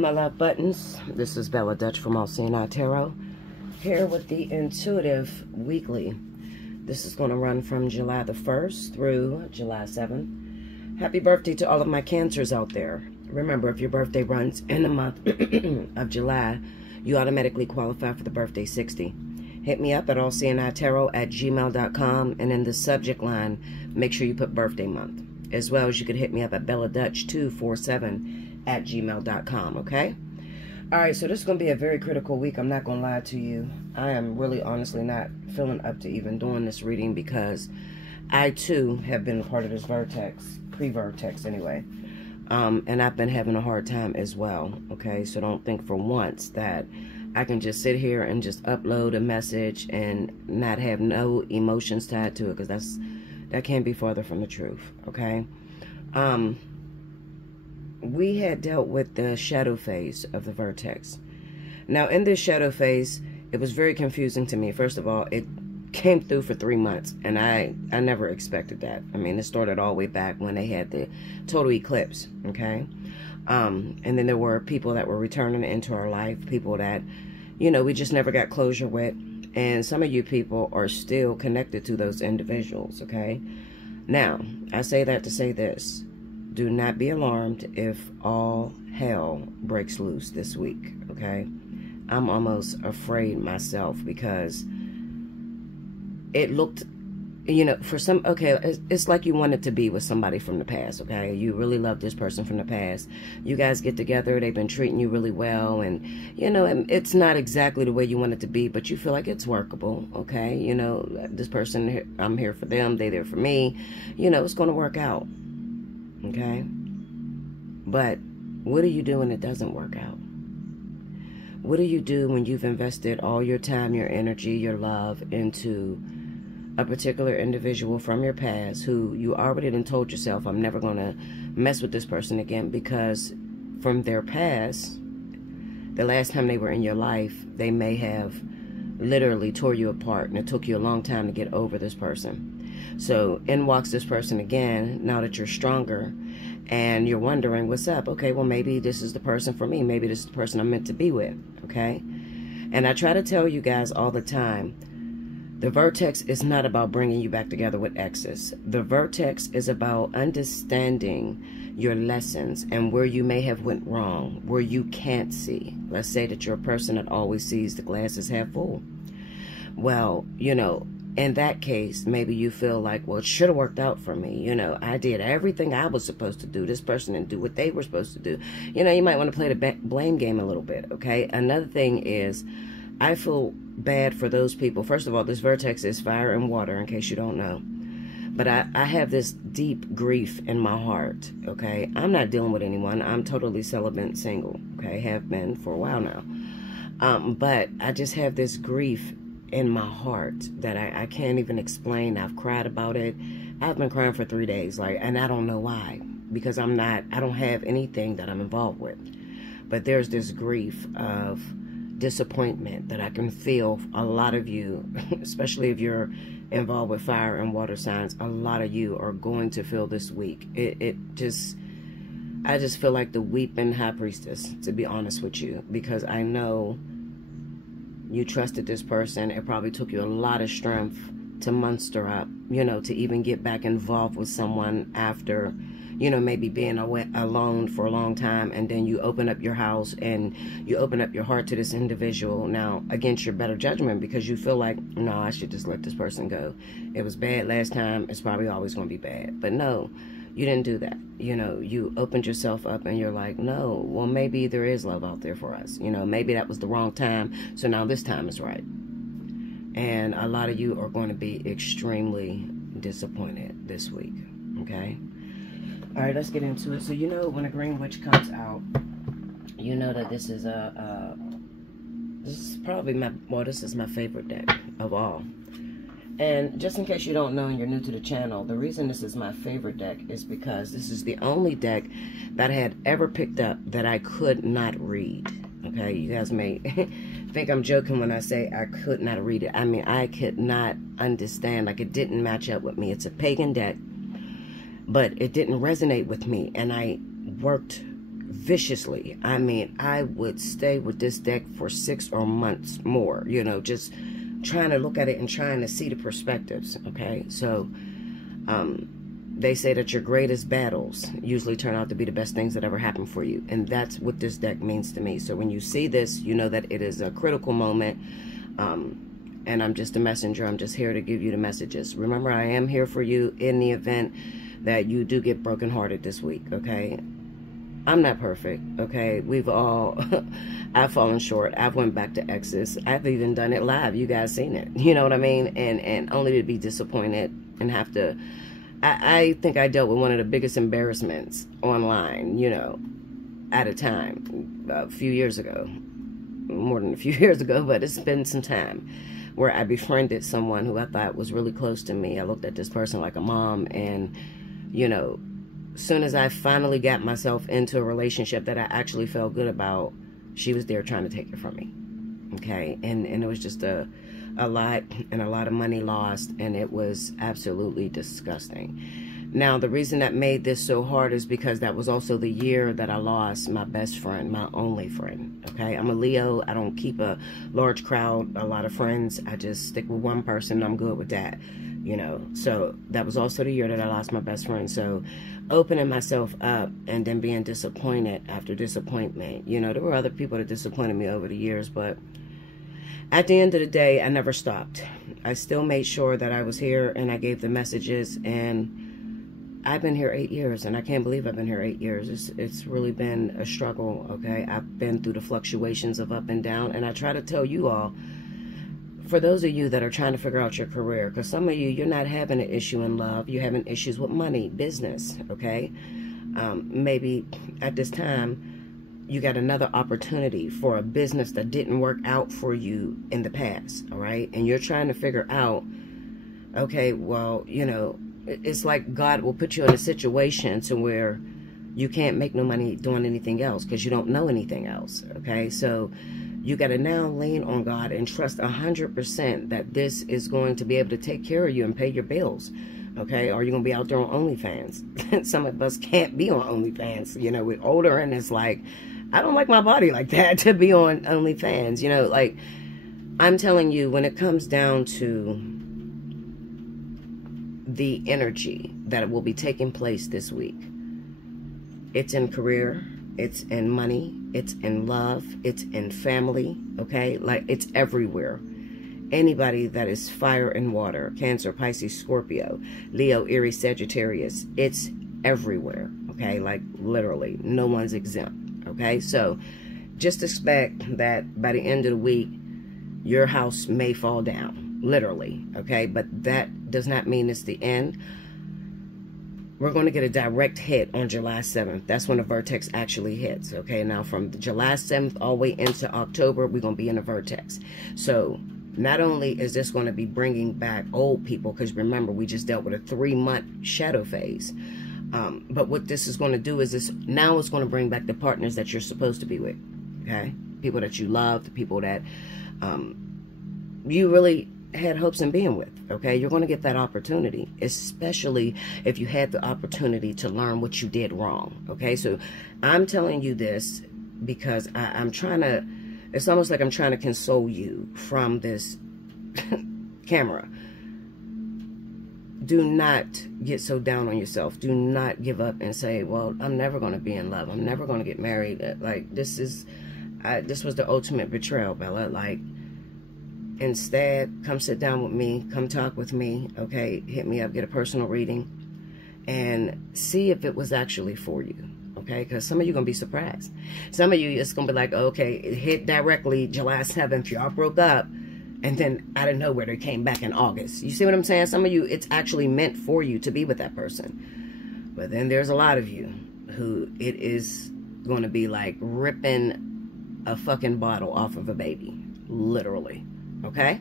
my love buttons. This is Bella Dutch from Allseeingeyetarot, here with the Intuitive Weekly. This is going to run from July the 1st through July 7th. Happy birthday to all of my Cancers out there. Remember, if your birthday runs in the month of July, you automatically qualify for the birthday 60. Hit me up at allseeingeyetarot@gmail.com, and in the subject line, make sure you put birthday month. As well as you could hit me up at belladutch247@gmail.com, okay? Alright, so this is going to be a very critical week. I'm not going to lie to you. I am really honestly not feeling up to even doing this reading because I too have been a part of this Vertex, pre-Vertex anyway. And I've been having a hard time as well, okay? So don't think for once that I can just sit here and just upload a message and not have no emotions tied to it, because that can't be farther from the truth, okay? We had dealt with the shadow phase of the Vertex. Now, in this shadow phase, it was very confusing to me. First of all, it came through for 3 months, and I never expected that. I mean, it started all the way back when they had the total eclipse, okay? And then there were people that were returning into our life, people that, you know, we just never got closure with. And some of you people are still connected to those individuals, okay? Now, I say that to say this. Do not be alarmed if all hell breaks loose this week, okay? I'm almost afraid myself because it looked, you know, for some, okay, it's like you wanted to be with somebody from the past, okay? You really love this person from the past. You guys get together, they've been treating you really well, and, you know, it's not exactly the way you want it to be, but you feel like it's workable, okay? You know, this person, I'm here for them, they're there for me. You know, it's going to work out, okay? But what do you do when it doesn't work out? What do you do when you've invested all your time, your energy, your love into a particular individual from your past who you already done told yourself, I'm never going to mess with this person again, because from their past, the last time they were in your life, they may have literally tore you apart, and it took you a long time to get over this person. So in walks this person again, now that you're stronger, and you're wondering, what's up? Okay, well, maybe this is the person for me. Maybe this is the person I'm meant to be with, okay? And I try to tell you guys all the time, the Vertex is not about bringing you back together with exes. The Vertex is about understanding your lessons and where you may have went wrong, where you can't see. Let's say that you're a person that always sees the glass as half full. Well, you know, in that case, maybe you feel like, well, it should have worked out for me. You know, I did everything I was supposed to do. This person didn't do what they were supposed to do. You know, you might want to play the blame game a little bit, okay? Another thing is, I feel bad for those people. First of all, this Vertex is fire and water, in case you don't know. But I have this deep grief in my heart, okay? I'm not dealing with anyone. I'm totally celibate and single, okay? Have been for a while now. But I just have this grief in my heart that I can't even explain. I've cried about it. I've been crying for 3 days, and I don't know why, because I don't have anything that I'm involved with. But there's this grief of disappointment that I can feel. A lot of you, especially if you're involved with fire and water signs, a lot of you are going to feel this week. I just feel like the weeping high priestess, to be honest with you, because I know you trusted this person. It probably took you a lot of strength to muster up, you know, to even get back involved with someone after, you know, maybe being alone for a long time, and then you open up your house and you open up your heart to this individual now against your better judgment, because you feel like, no, I should just let this person go. It was bad last time, it's probably always going to be bad. But no, you didn't do that. You know, you opened yourself up and you're like, no, well, maybe there is love out there for us. You know, maybe that was the wrong time, so now this time is right. And a lot of you are going to be extremely disappointed this week, okay? All right, let's get into it. So, you know, when a Green Witch comes out, you know that this is this is probably this is my favorite deck of all. And just in case you don't know and you're new to the channel, the reason this is my favorite deck is because this is the only deck that I had ever picked up that I could not read. Okay, you guys may think I'm joking when I say I could not read it. I mean, I could not understand. Like, it didn't match up with me. It's a pagan deck, but it didn't resonate with me. And I worked viciously. I mean, I would stay with this deck for 6 or months more, you know, just trying to look at it and trying to see the perspectives, okay? So, they say that your greatest battles usually turn out to be the best things that ever happened for you. And that's what this deck means to me. So when you see this, you know that it is a critical moment. And I'm just a messenger. I'm just here to give you the messages. Remember, I am here for you in the event that you do get brokenhearted this week, okay? I'm not perfect, okay? We've all, I've fallen short. I've went back to exes. I've even done it live. You guys seen it. You know what I mean? And only to be disappointed and have to, I think I dealt with one of the biggest embarrassments online, you know, at a time, a few years ago. More than a few years ago, but it's been some time, where I befriended someone who I thought was really close to me. I looked at this person like a mom, and, you know, as soon as I finally got myself into a relationship that I actually felt good about, she was there trying to take it from me, okay? And it was just a lot, and a lot of money lost, and it was absolutely disgusting. Now, the reason that made this so hard is because that was also the year that I lost my best friend, my only friend, okay? I'm a Leo. I don't keep a large crowd, a lot of friends. I just stick with one person. I'm good with that, you know? So that was also the year that I lost my best friend. So opening myself up and then being disappointed after disappointment, you know, there were other people that disappointed me over the years, but at the end of the day, I never stopped. I still made sure that I was here, and I gave the messages, and I've been here 8 years, and I can't believe I've been here 8 years. It's really been a struggle, okay? I've been through the fluctuations of up and down, and I try to tell you all, for those of you that are trying to figure out your career, because some of you, you're not having an issue in love. You're having issues with money, business, okay? Maybe at this time, you got another opportunity for a business that didn't work out for you in the past, all right? And you're trying to figure out, okay, well, you know, it's like God will put you in a situation to where you can't make no money doing anything else because you don't know anything else, okay? So you got to now lean on God and trust 100% that this is going to be able to take care of you and pay your bills, okay? Or you're going to be out there on OnlyFans. Some of us can't be on OnlyFans, you know, we're older, and it's like, I don't like my body like that to be on OnlyFans, you know? Like, I'm telling you, when it comes down to the energy that will be taking place this week, it's in career, it's in money, it's in love, it's in family, okay? Like, it's everywhere. Anybody that is fire and water, Cancer, Pisces, Scorpio, Leo, Aries, Sagittarius, it's everywhere, okay? Like, literally, no one's exempt, okay? So just expect that by the end of the week, your house may fall down. Literally, okay? But that does not mean it's the end. We're going to get a direct hit on July 7th. That's when the Vertex actually hits, okay? Now, from July 7th all the way into October, we're going to be in a Vertex. So, not only is this going to be bringing back old people, because remember, we just dealt with a 3-month shadow phase. But what this is going to do is this, now it's going to bring back the partners that you're supposed to be with, okay? People that you love, the people that you really had hopes in being with, okay? You're going to get that opportunity, especially if you had the opportunity to learn what you did wrong, okay? So I'm telling you this because I'm trying to, it's almost like I'm trying to console you from this camera. Do not get so down on yourself. Do not give up and say, well, I'm never going to be in love. I'm never going to get married. Like, this was the ultimate betrayal, Bella. Like, instead, come sit down with me, come talk with me, okay? Hit me up, get a personal reading, and see if it was actually for you, okay? Because some of you are going to be surprised. Some of you, it's going to be like, okay, it hit directly July 7th, y'all broke up, and then out of nowhere, they came back in August. You see what I'm saying? Some of you, it's actually meant for you to be with that person. But then there's a lot of you who it is going to be like ripping a fucking bottle off of a baby, literally. Okay?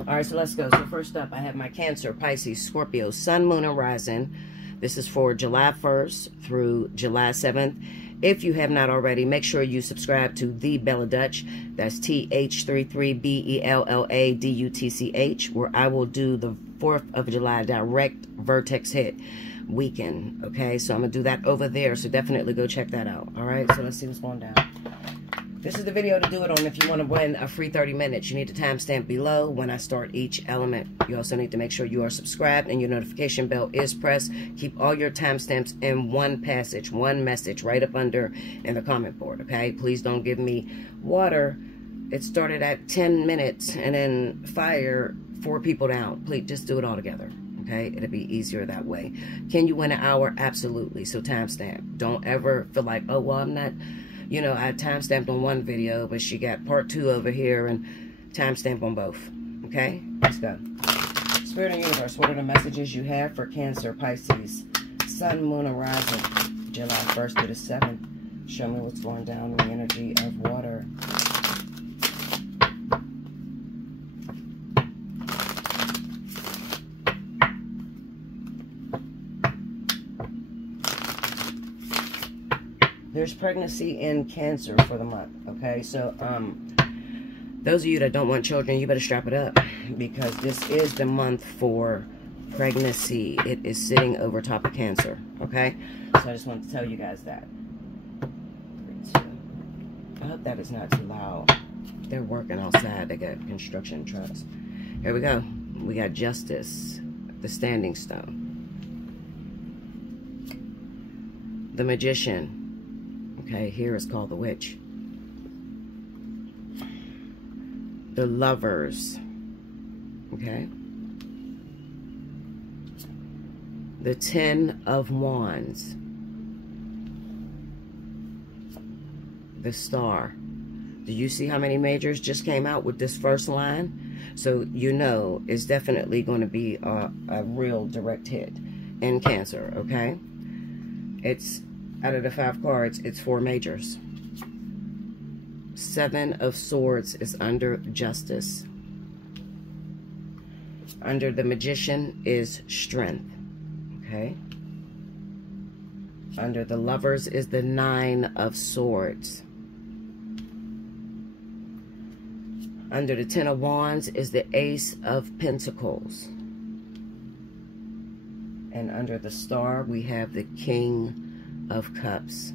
All right, so let's go. So first up, I have my Cancer, Pisces, Scorpio, Sun, Moon, and Rising. This is for July 1st through July 7th. If you have not already, make sure you subscribe to The Bella Dutch. That's TH33BELLADUTCH, where I will do the 4th of July direct Vertex hit weekend. Okay, so I'm going to do that over there. So definitely go check that out. All right, so let's see what's going down. This is the video to do it on. If you want to win a free 30 minutes, you need to timestamp below when I start each element. You also need to make sure you are subscribed and your notification bell is pressed. Keep all your timestamps in one passage, one message right up under in the comment board, okay? Please don't give me water. It started at 10 minutes and then fire 4 people down. Please just do it all together, okay? It'll be easier that way. Can you win an hour? Absolutely. So timestamp. Don't ever feel like, oh, well, I'm not... You know, I timestamped on one video, but she got part 2 over here and timestamp on both. Okay? Let's go. Spirit and Universe, what are the messages you have for Cancer, Pisces, Sun, Moon, and Rising, July 1st to the 7th? Show me what's going down in the energy of water. There's pregnancy in Cancer for the month, okay? So, those of you that don't want children, you better strap it up, because this is the month for pregnancy. It is sitting over top of Cancer, okay? So I just wanted to tell you guys that. 3, 2. I hope that is not too loud. They're working outside. They got construction trucks. Here we go. We got Justice, the Standing Stone. The Magician. Okay, here is called the Witch. The Lovers. Okay. The 10 of Wands. The Star. Do you see how many majors just came out with this first line? So you know it's definitely going to be a real direct hit in Cancer, okay? It's... Out of the 5 cards, it's 4 majors. 7 of Swords is under Justice. Under the Magician is Strength. Okay. Under the Lovers is the 9 of Swords. Under the 10 of Wands is the Ace of Pentacles. And under the Star, we have the King of Cups.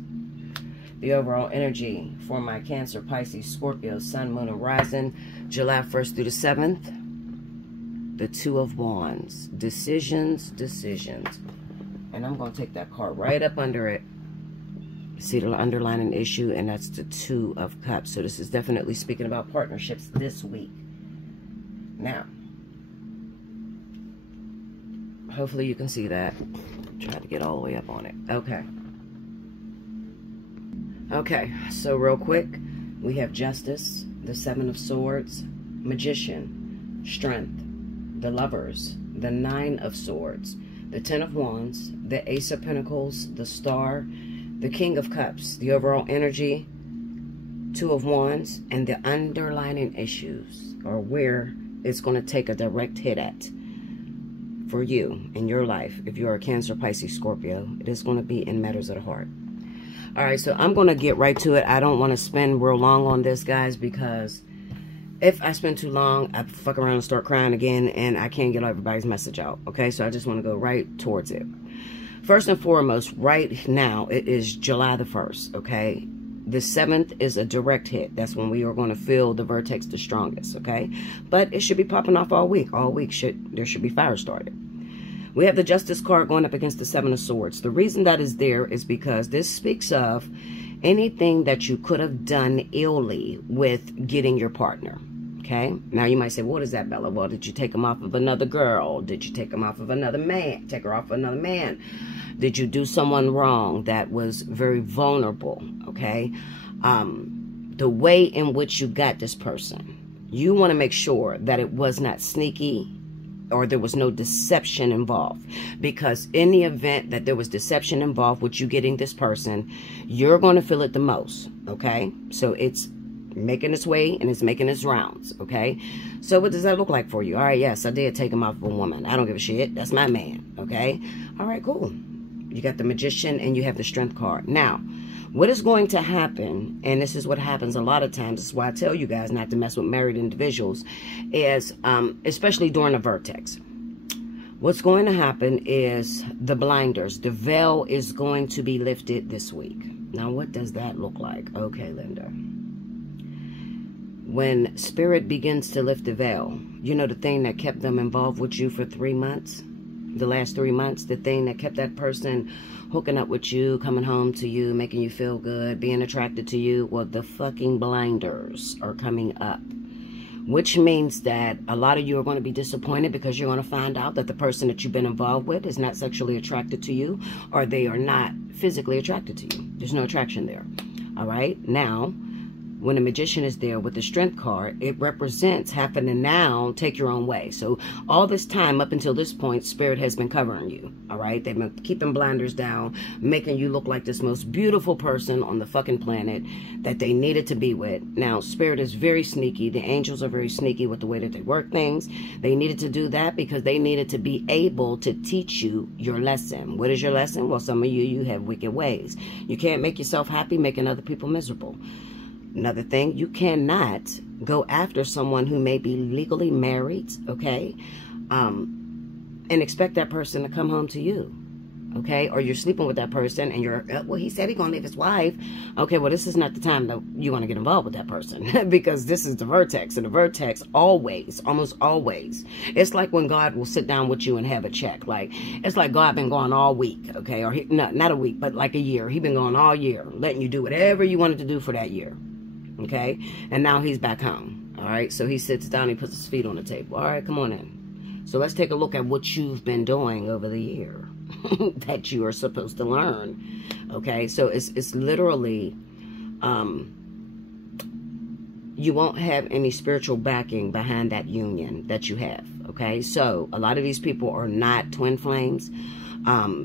The overall energy for my Cancer, Pisces, Scorpio, Sun, Moon, and Rising, July 1st through the 7th. The 2 of Wands. Decisions, decisions. And I'm going to take that card right up under it. See the underlining issue, and that's the 2 of Cups. So this is definitely speaking about partnerships this week. Now, hopefully you can see that. Try to get all the way up on it. Okay. Okay, so real quick, we have Justice, the 7 of Swords, Magician, Strength, the Lovers, the 9 of Swords, the 10 of Wands, the Ace of Pentacles, the Star, the King of Cups. The overall energy, 2 of Wands, and the underlining issues, or where it's going to take a direct hit at for you in your life. If you're a Cancer, Pisces, Scorpio, it is going to be in matters of the heart. All right, so I'm going to get right to it. I don't want to spend real long on this, guys, because if I spend too long, I fuck around and start crying again, and I can't get everybody's message out, okay? So I just want to go right towards it. First and foremost, right now, it is July the 1st, okay? The 7th is a direct hit. That's when we are going to feel the Vertex the strongest, okay? But it should be popping off all week. All week, there should be fire started. We have the Justice card going up against the 7 of Swords. The reason that is there is because this speaks of anything that you could have done illy with getting your partner. Okay? Now you might say, what is that, Bella? Well, did you take him off of another girl? Did you take him off of another man? Take her off of another man? Did you do someone wrong that was very vulnerable? Okay? The way in which you got this person, you want to make sure that it was not sneaky, or there was no deception involved. Because in the event that there was deception involved with you getting this person, you're going to feel it the most, okay? So it's making its way and it's making its rounds, okay? So what does that look like for you? All right, yes, I did take him off of a woman. I don't give a shit. That's my man, okay? All right, cool. You got the Magician and you have the Strength card. Now, What is going to happen, and this is what happens a lot of times, this is why I tell you guys not to mess with married individuals, is especially during a Vertex. What's going to happen is the blinders, the veil is going to be lifted this week. Now, what does that look like? Okay, Linda. When spirit begins to lift the veil, you know, the thing that kept them involved with you for 3 months, the last 3 months, the thing that kept that person hooking up with you, coming home to you, making you feel good, being attracted to you, well, the fucking blinders are coming up. Which means that a lot of you are going to be disappointed because you're going to find out that the person that you've been involved with is not sexually attracted to you, or they are not physically attracted to you. There's no attraction there. All right? Now, when the magician is there with the strength card, it represents having to now take your own way. So all this time up until this point, spirit has been covering you. All right. They've been keeping blinders down, making you look like this most beautiful person on the fucking planet that they needed to be with. Now, spirit is very sneaky. The angels are very sneaky with the way that they work things. They needed to do that because they needed to be able to teach you your lesson. What is your lesson? Well, some of you have wicked ways. You can't make yourself happy making other people miserable. Another thing, you cannot go after someone who may be legally married, okay, and expect that person to come home to you, okay? Or you're sleeping with that person and you're, well, he said he's going to leave his wife. Okay, well, this is not the time that you want to get involved with that person because this is the Vertex. And the Vertex always, almost always, it's like when God will sit down with you and have a check. Like, it's like God been gone all week, okay? Or not a week, but like a year. He been gone all year, letting you do whatever you wanted to do for that year. Okay, and now he's back home. All right, so he sits down, he puts his feet on the table. All right, come on in. So let's take a look at what you've been doing over the year that you are supposed to learn. Okay, so it's literally, you won't have any spiritual backing behind that union that you have. Okay, so a lot of these people are not twin flames.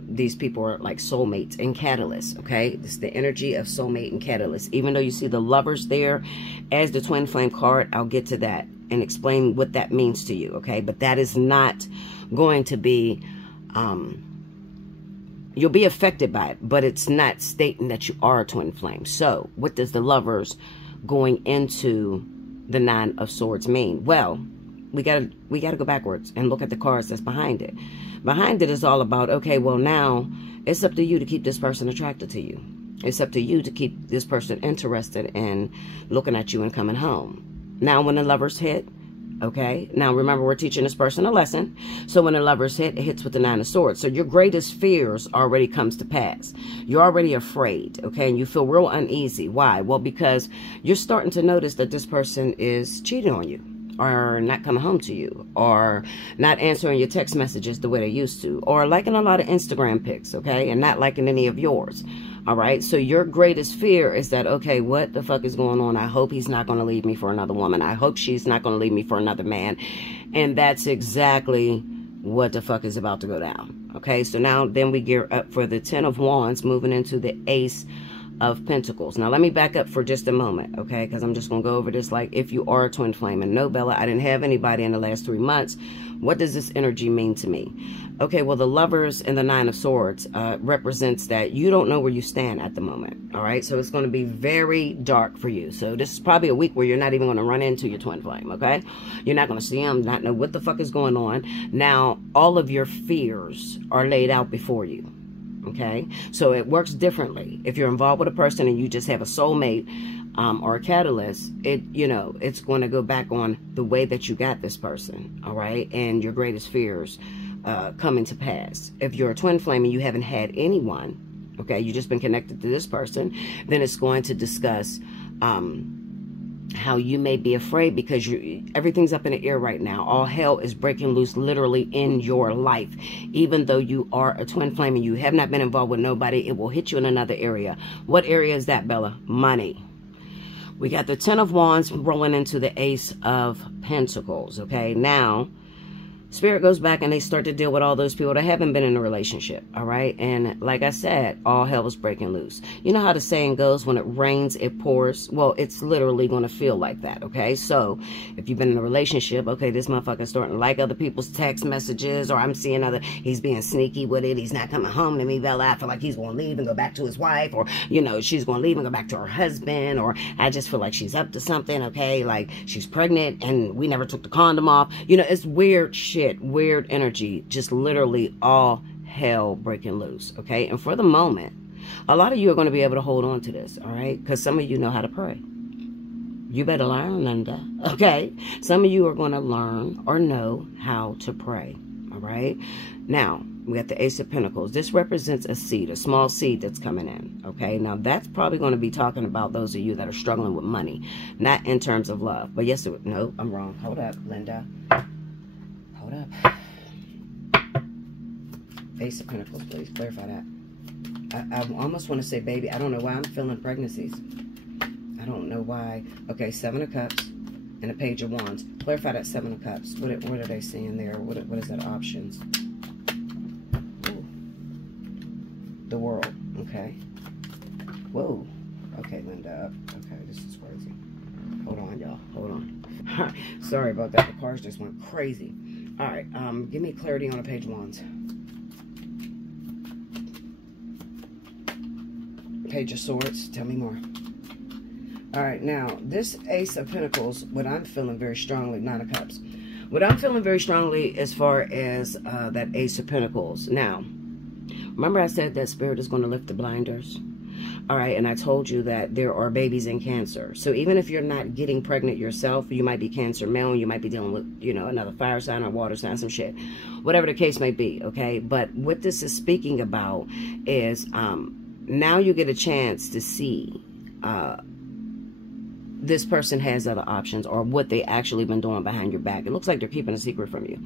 These people are like soulmates and catalysts, okay? It's the energy of soulmate and catalyst. Even though you see the lovers there as the twin flame card, I'll get to that and explain what that means to you, okay? But that is not going to be, you'll be affected by it, but it's not stating that you are a twin flame. So what does the lovers going into the Nine of Swords mean? Well, we gotta go backwards and look at the cards that's behind it. Behind it is all about, okay, well, now it's up to you to keep this person attracted to you. It's up to you to keep this person interested in looking at you and coming home. Now, when the lovers hit, okay, now remember, we're teaching this person a lesson. So when the lovers hit, it hits with the Nine of Swords. So your greatest fears already comes to pass. You're already afraid, okay, and you feel real uneasy. Why? Well, because you're starting to notice that this person is cheating on you, or not coming home to you, or not answering your text messages the way they used to, or liking a lot of Instagram pics, okay, and not liking any of yours. All right, so your greatest fear is that, okay, what the fuck is going on? I hope he's not going to leave me for another woman. I hope she's not going to leave me for another man. And that's exactly what the fuck is about to go down. Okay, so now then we gear up for the Ten of Wands, moving into the Ace of Pentacles. Now let me back up for just a moment, okay, because I'm just going to go over this like if you are a twin flame. And no, Bella, I didn't have anybody in the last 3 months. What does this energy mean to me? Okay, well, the lovers and the Nine of Swords represents that you don't know where you stand at the moment. All right, so it's going to be very dark for you. So this is probably a week where you're not even going to run into your twin flame, okay? You're not going to see them, not know what the fuck is going on. Now, all of your fears are laid out before you. Okay, so it works differently. If you're involved with a person and you just have a soulmate or a catalyst, it's going to go back on the way that you got this person, all right, and your greatest fears coming to pass. If you're a twin flame and you haven't had anyone, okay, you've just been connected to this person, then it's going to discuss how you may be afraid because everything's up in the air right now. All hell is breaking loose literally in your life. Even though you are a twin flame and you have not been involved with nobody, it will hit you in another area. What area is that, Bella? Money. We got the Ten of Wands rolling into the Ace of Pentacles, okay? Now, Spirit goes back and they start to deal with all those people that haven't been in a relationship, all right? And like I said, all hell is breaking loose. You know how the saying goes, when it rains, it pours? Well, it's literally going to feel like that, okay? So if you've been in a relationship, okay, this motherfucker's starting to like other people's text messages, or I'm seeing he's being sneaky with it. He's not coming home to me, Bella. I feel like he's going to leave and go back to his wife, or, you know, she's going to leave and go back to her husband, or I just feel like she's up to something, okay? Like she's pregnant and we never took the condom off. You know, it's weird shit. Weird energy, just literally all hell breaking loose, okay? And for the moment, a lot of you are going to be able to hold on to this, all right? Because some of you know how to pray. You better learn, Linda, okay? Some of you are going to learn or know how to pray, all right? Now, we got the Ace of Pentacles. This represents a seed, a small seed that's coming in, okay? Now, that's probably going to be talking about those of you that are struggling with money, not in terms of love. But yes, no, I'm wrong. Hold up, Linda. Up. Ace of Pentacles, please clarify that. I almost want to say baby. I don't know why I'm feeling pregnancies. I don't know why. Okay, Seven of Cups and a Page of Wands. Clarify that Seven of Cups. What are they saying there? What is that? Options. Ooh. The World. Okay. Whoa. Okay, Linda. Okay, this is crazy. Hold on, y'all. Hold on. Sorry about that. The cards just went crazy. All right, give me clarity on a Page of Wands. Page of Swords, tell me more. All right, now, this Ace of Pentacles, what I'm feeling very strongly, Nine of Cups. What I'm feeling very strongly as far as that Ace of Pentacles. Now, remember I said that Spirit is going to lift the blinders? All right, and I told you that there are babies in Cancer. So even if you're not getting pregnant yourself, you might be Cancer male, and you might be dealing with, you know, another fire sign or water sign, some shit. Whatever the case may be, okay? But what this is speaking about is now you get a chance to see this person has other options, or what they actually been doing behind your back. It looks like they're keeping a secret from you.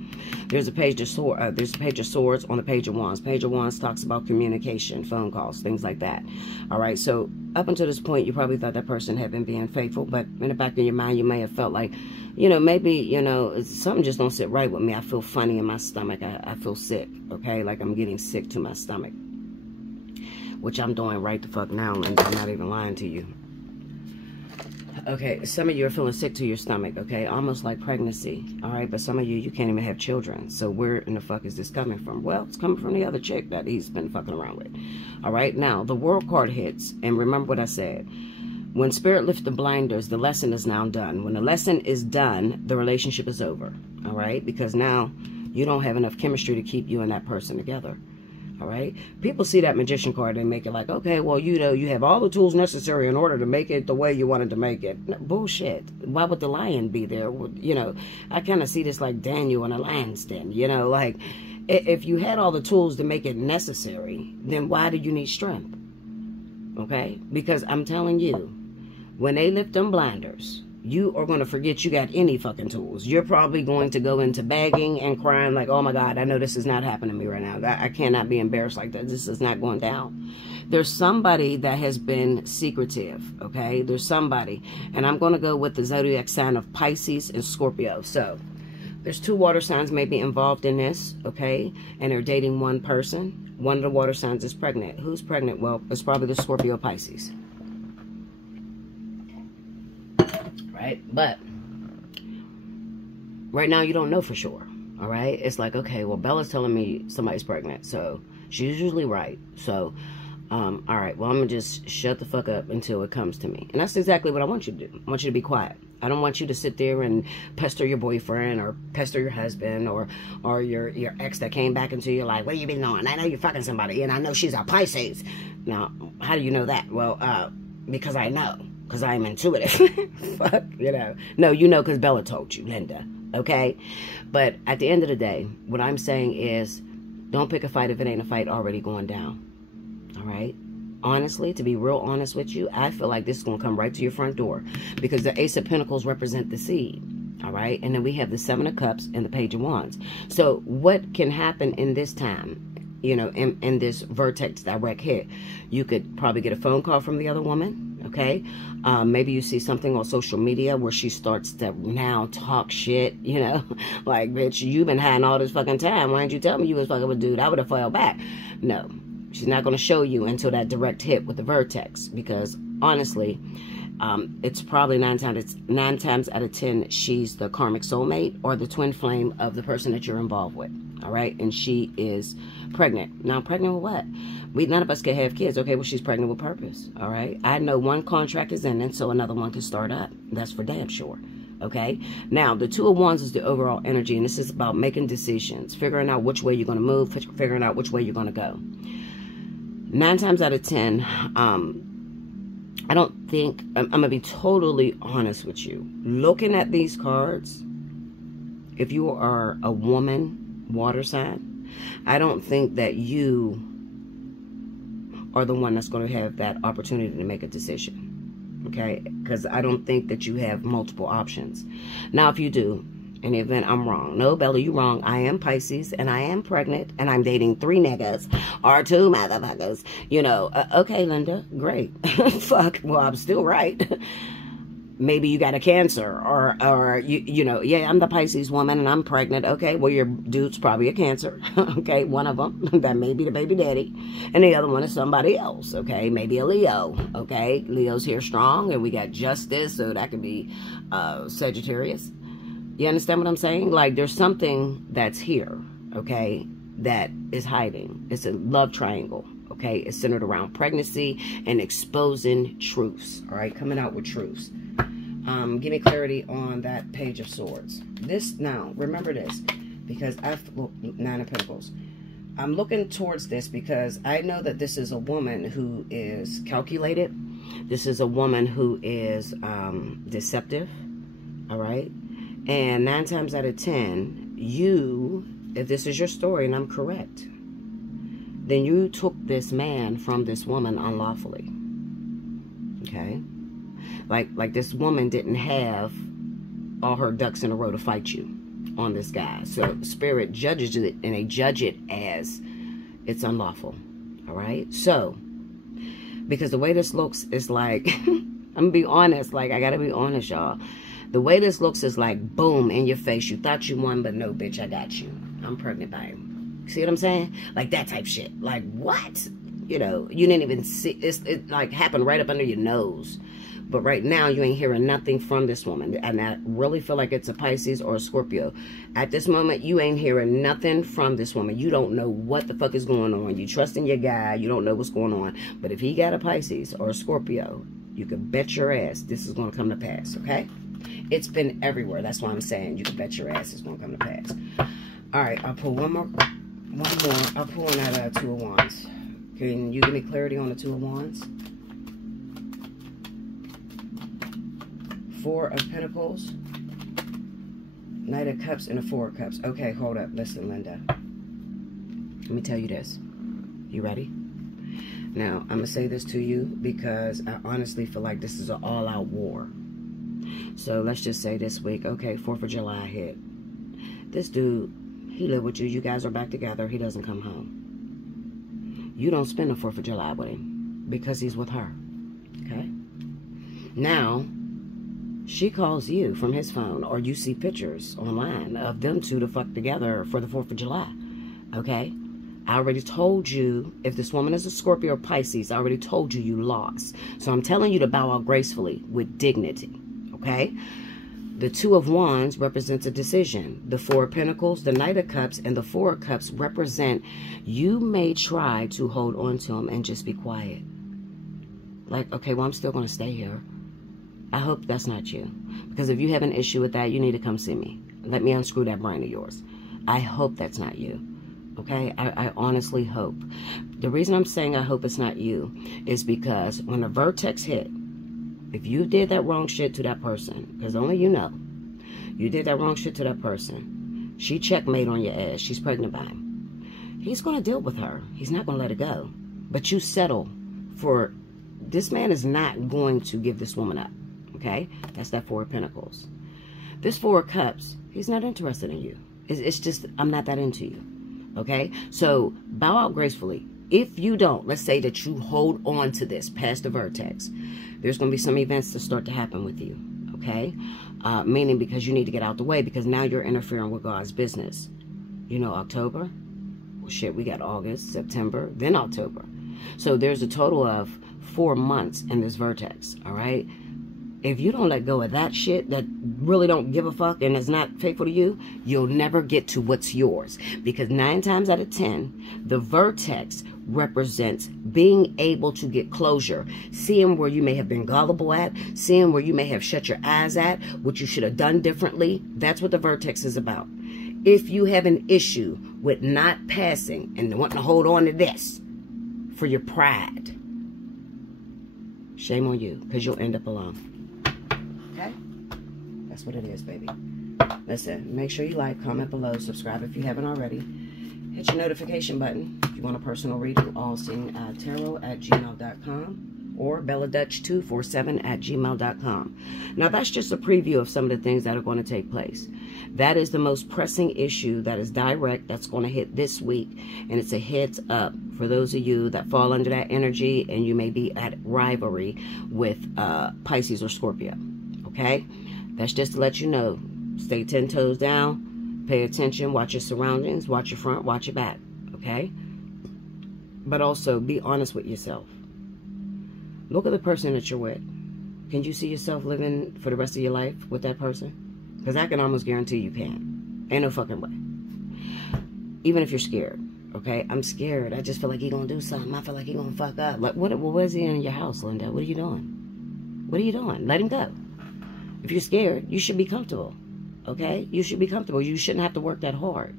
There's a Page of Swords. There's a Page of Swords on the Page of Wands. Page of Wands talks about communication, phone calls, things like that. All right. So up until this point, you probably thought that person had been being faithful, but in the back of your mind, you may have felt like, you know, maybe, you know, something just don't sit right with me. I feel funny in my stomach. I feel sick. Okay, like I'm getting sick to my stomach, which I'm doing right the fuck now, and I'm not even lying to you. Okay, some of you are feeling sick to your stomach, okay? Almost like pregnancy, all right? But some of you can't even have children. So where in the fuck is this coming from? Well, it's coming from the other chick that he's been fucking around with. All right, now, the World card hits. And remember what I said. When Spirit lifts the blinders, the lesson is now done. When the lesson is done, the relationship is over, all right? Because now you don't have enough chemistry to keep you and that person together. All right. People see that Magician card and make it like, okay, well, you know, you have all the tools necessary in order to make it the way you wanted to make it. No, bullshit. Why would the lion be there? You know, I kind of see this like Daniel in a lion's den. You know, like if you had all the tools to make it necessary, then why do you need strength? Okay. Because I'm telling you, when they lift them blinders, you are going to forget you got any fucking tools. You're probably going to go into begging and crying like, oh my God, I know this is not happening to me right now. I cannot be embarrassed like that. This is not going down. There's somebody that has been secretive, okay? There's somebody. And I'm going to go with the zodiac sign of Pisces and Scorpio. So there's two water signs maybe involved in this, okay? And they're dating one person. One of the water signs is pregnant. Who's pregnant? Well, it's probably the Scorpio Pisces. Right? But right now you don't know for sure. All right? It's like, okay, well, Bella's telling me somebody's pregnant, so she's usually right. So, all right, well, I'm going to just shut the fuck up until it comes to me. And that's exactly what I want you to do. I want you to be quiet. I don't want you to sit there and pester your boyfriend or pester your husband or your ex that came back into your life. What you been doing? I know you're fucking somebody, and I know she's a Pisces. Now, how do you know that? Well, because I know. Because I'm intuitive. Fuck, you know. No, you know because Bella told you, Linda. Okay? But at the end of the day, what I'm saying is, don't pick a fight if it ain't a fight already going down. All right? Honestly, to be real honest with you, I feel like this is going to come right to your front door. Because the Ace of Pentacles represent the seed. All right? And then we have the Seven of Cups and the Page of Wands. So what can happen in this time? you know, in this Vertex direct hit. You could probably get a phone call from the other woman, okay? Maybe you see something on social media where she starts to now talk shit, you know? Like, bitch, you've been hiding all this fucking time. Why didn't you tell me you was fucking with a dude? I would have fell back. No, she's not going to show you until that direct hit with the Vertex, because honestly, it's probably 9 times out of 10, she's the karmic soulmate or the twin flame of the person that you're involved with. All right, and she is pregnant. Now, pregnant with what? None of us can have kids. Okay, well, she's pregnant with purpose. All right, I know one contract is ending, so another one can start up. That's for damn sure. Okay, now the Two of Wands is the overall energy, and this is about making decisions, figuring out which way you're going to move, figuring out which way you're going to go. 9 times out of 10, I don't think, I'm going to be totally honest with you. Looking at these cards, if you are a woman, water sign, I don't think that you are the one that's going to have that opportunity to make a decision. Okay? Because I don't think that you have multiple options. Now, if you do, in the event I'm wrong. No, Bella, you wrong. I am Pisces, and I am pregnant, and I'm dating 3 niggas, or 2 motherfuckers. You know, okay, Linda, great. Fuck, well, I'm still right. Maybe you got a Cancer, or you know, yeah, I'm the Pisces woman, and I'm pregnant. Okay, well, your dude's probably a Cancer. Okay, one of them, that may be the baby daddy, and the other one is somebody else. Okay, maybe a Leo. Okay, Leo's here strong, and we got Justice, so that could be Sagittarius. You understand what I'm saying? Like, there's something that's here, okay, that is hiding. It's a love triangle, okay? It's centered around pregnancy and exposing truths, all right? Coming out with truths. Give me clarity on that Page of Swords. This, now, remember this, because well, 9 of Pentacles. I'm looking towards this because I know that this is a woman who is calculated. This is a woman who is deceptive, all right? And 9 times out of 10, you, if this is your story and I'm correct, then you took this man from this woman unlawfully. Okay? Like this woman didn't have all her ducks in a row to fight you on this guy. So Spirit judges it, and they judge it as it's unlawful. All right? So, because the way this looks is like, I'm going to be honest, like, I got to be honest, y'all. The way this looks is like, boom, in your face. You thought you won, but no, bitch, I got you. I'm pregnant by him. See what I'm saying? Like that type shit. Like, what? You know, you didn't even see. It like happened right up under your nose. But right now, you ain't hearing nothing from this woman. And I really feel like it's a Pisces or a Scorpio. At this moment, you ain't hearing nothing from this woman. You don't know what the fuck is going on. You trusting your guy. You don't know what's going on. But if he got a Pisces or a Scorpio, you can bet your ass this is going to come to pass, okay? It's been everywhere. That's why I'm saying you can bet your ass it's going to come to pass. All right, I'll pull one more. I'll pull one out of 2 of Wands. Can you give me clarity on the 2 of Wands? 4 of Pentacles, Knight of Cups, and a 4 of Cups. Okay, hold up. Listen, Linda. Let me tell you this. You ready? Now, I'm going to say this to you because I honestly feel like this is an all-out war. So let's just say this week, okay, 4th of July hit. This dude, he lived with you. You guys are back together. He doesn't come home. You don't spend the 4th of July with him because he's with her. Okay? Now, she calls you from his phone, or you see pictures online of them two to fuck together for the 4th of July. Okay? I already told you, if this woman is a Scorpio or Pisces, I already told you lost. So I'm telling you to bow out gracefully with dignity. Okay? The 2 of Wands represents a decision. The 4 of Pentacles, the Knight of Cups, and the 4 of Cups represent you may try to hold on to him and just be quiet. Like, okay, well, I'm still going to stay here. I hope that's not you. Because if you have an issue with that, you need to come see me. Let me unscrew that brain of yours. I hope that's not you. Okay? I honestly hope. The reason I'm saying I hope it's not you is because when the Vertex hit, if you did that wrong shit to that person, because only you know, you did that wrong shit to that person, she checkmate on your ass, she's pregnant by him. He's going to deal with her. He's not going to let it go. But you settle for, this man is not going to give this woman up. Okay? That's that 4 of Pentacles. This 4 of Cups, he's not interested in you. It's just, I'm not that into you. Okay? So bow out gracefully. If you don't, let's say that you hold on to this past the vertex, there's going to be some events that start to happen with you. Okay? Meaning because you need to get out the way, because now you're interfering with God's business. You know, October? Well, shit, we got August, September, then October. So there's a total of 4 months in this vertex, all right? If you don't let go of that shit that really don't give a fuck and is not faithful to you, you'll never get to what's yours. Because 9 times out of 10, the vertex represents being able to get closure, seeing where you may have been gullible at, seeing where you may have shut your eyes at, what you should have done differently. That's what the vertex is about. If you have an issue with not passing and wanting to hold on to this for your pride, shame on you, because you'll end up alone. Okay? That's what it is, baby. Listen, make sure you like, comment below, subscribe if you haven't already. Hit your notification button if you want a personal reading, allseeingeyetarot@gmail.com or belladutch247@gmail.com. Now, that's just a preview of some of the things that are going to take place. That is the most pressing issue that is direct, that's going to hit this week. And it's a heads up for those of you that fall under that energy and you may be at rivalry with Pisces or Scorpio. Okay? That's just to let you know. Stay 10 toes down. Pay attention. Watch your surroundings. Watch your front. Watch your back. Okay? But also, be honest with yourself. Look at the person that you're with. Can you see yourself living for the rest of your life with that person? Because I can almost guarantee you can. Ain't no fucking way. Even if you're scared. Okay? I'm scared. I just feel like he's going to do something. I feel like he's going to fuck up. Like, what is he in your house, Linda? What are you doing? What are you doing? Let him go. If you're scared, you should be comfortable. Okay? You should be comfortable. You shouldn't have to work that hard.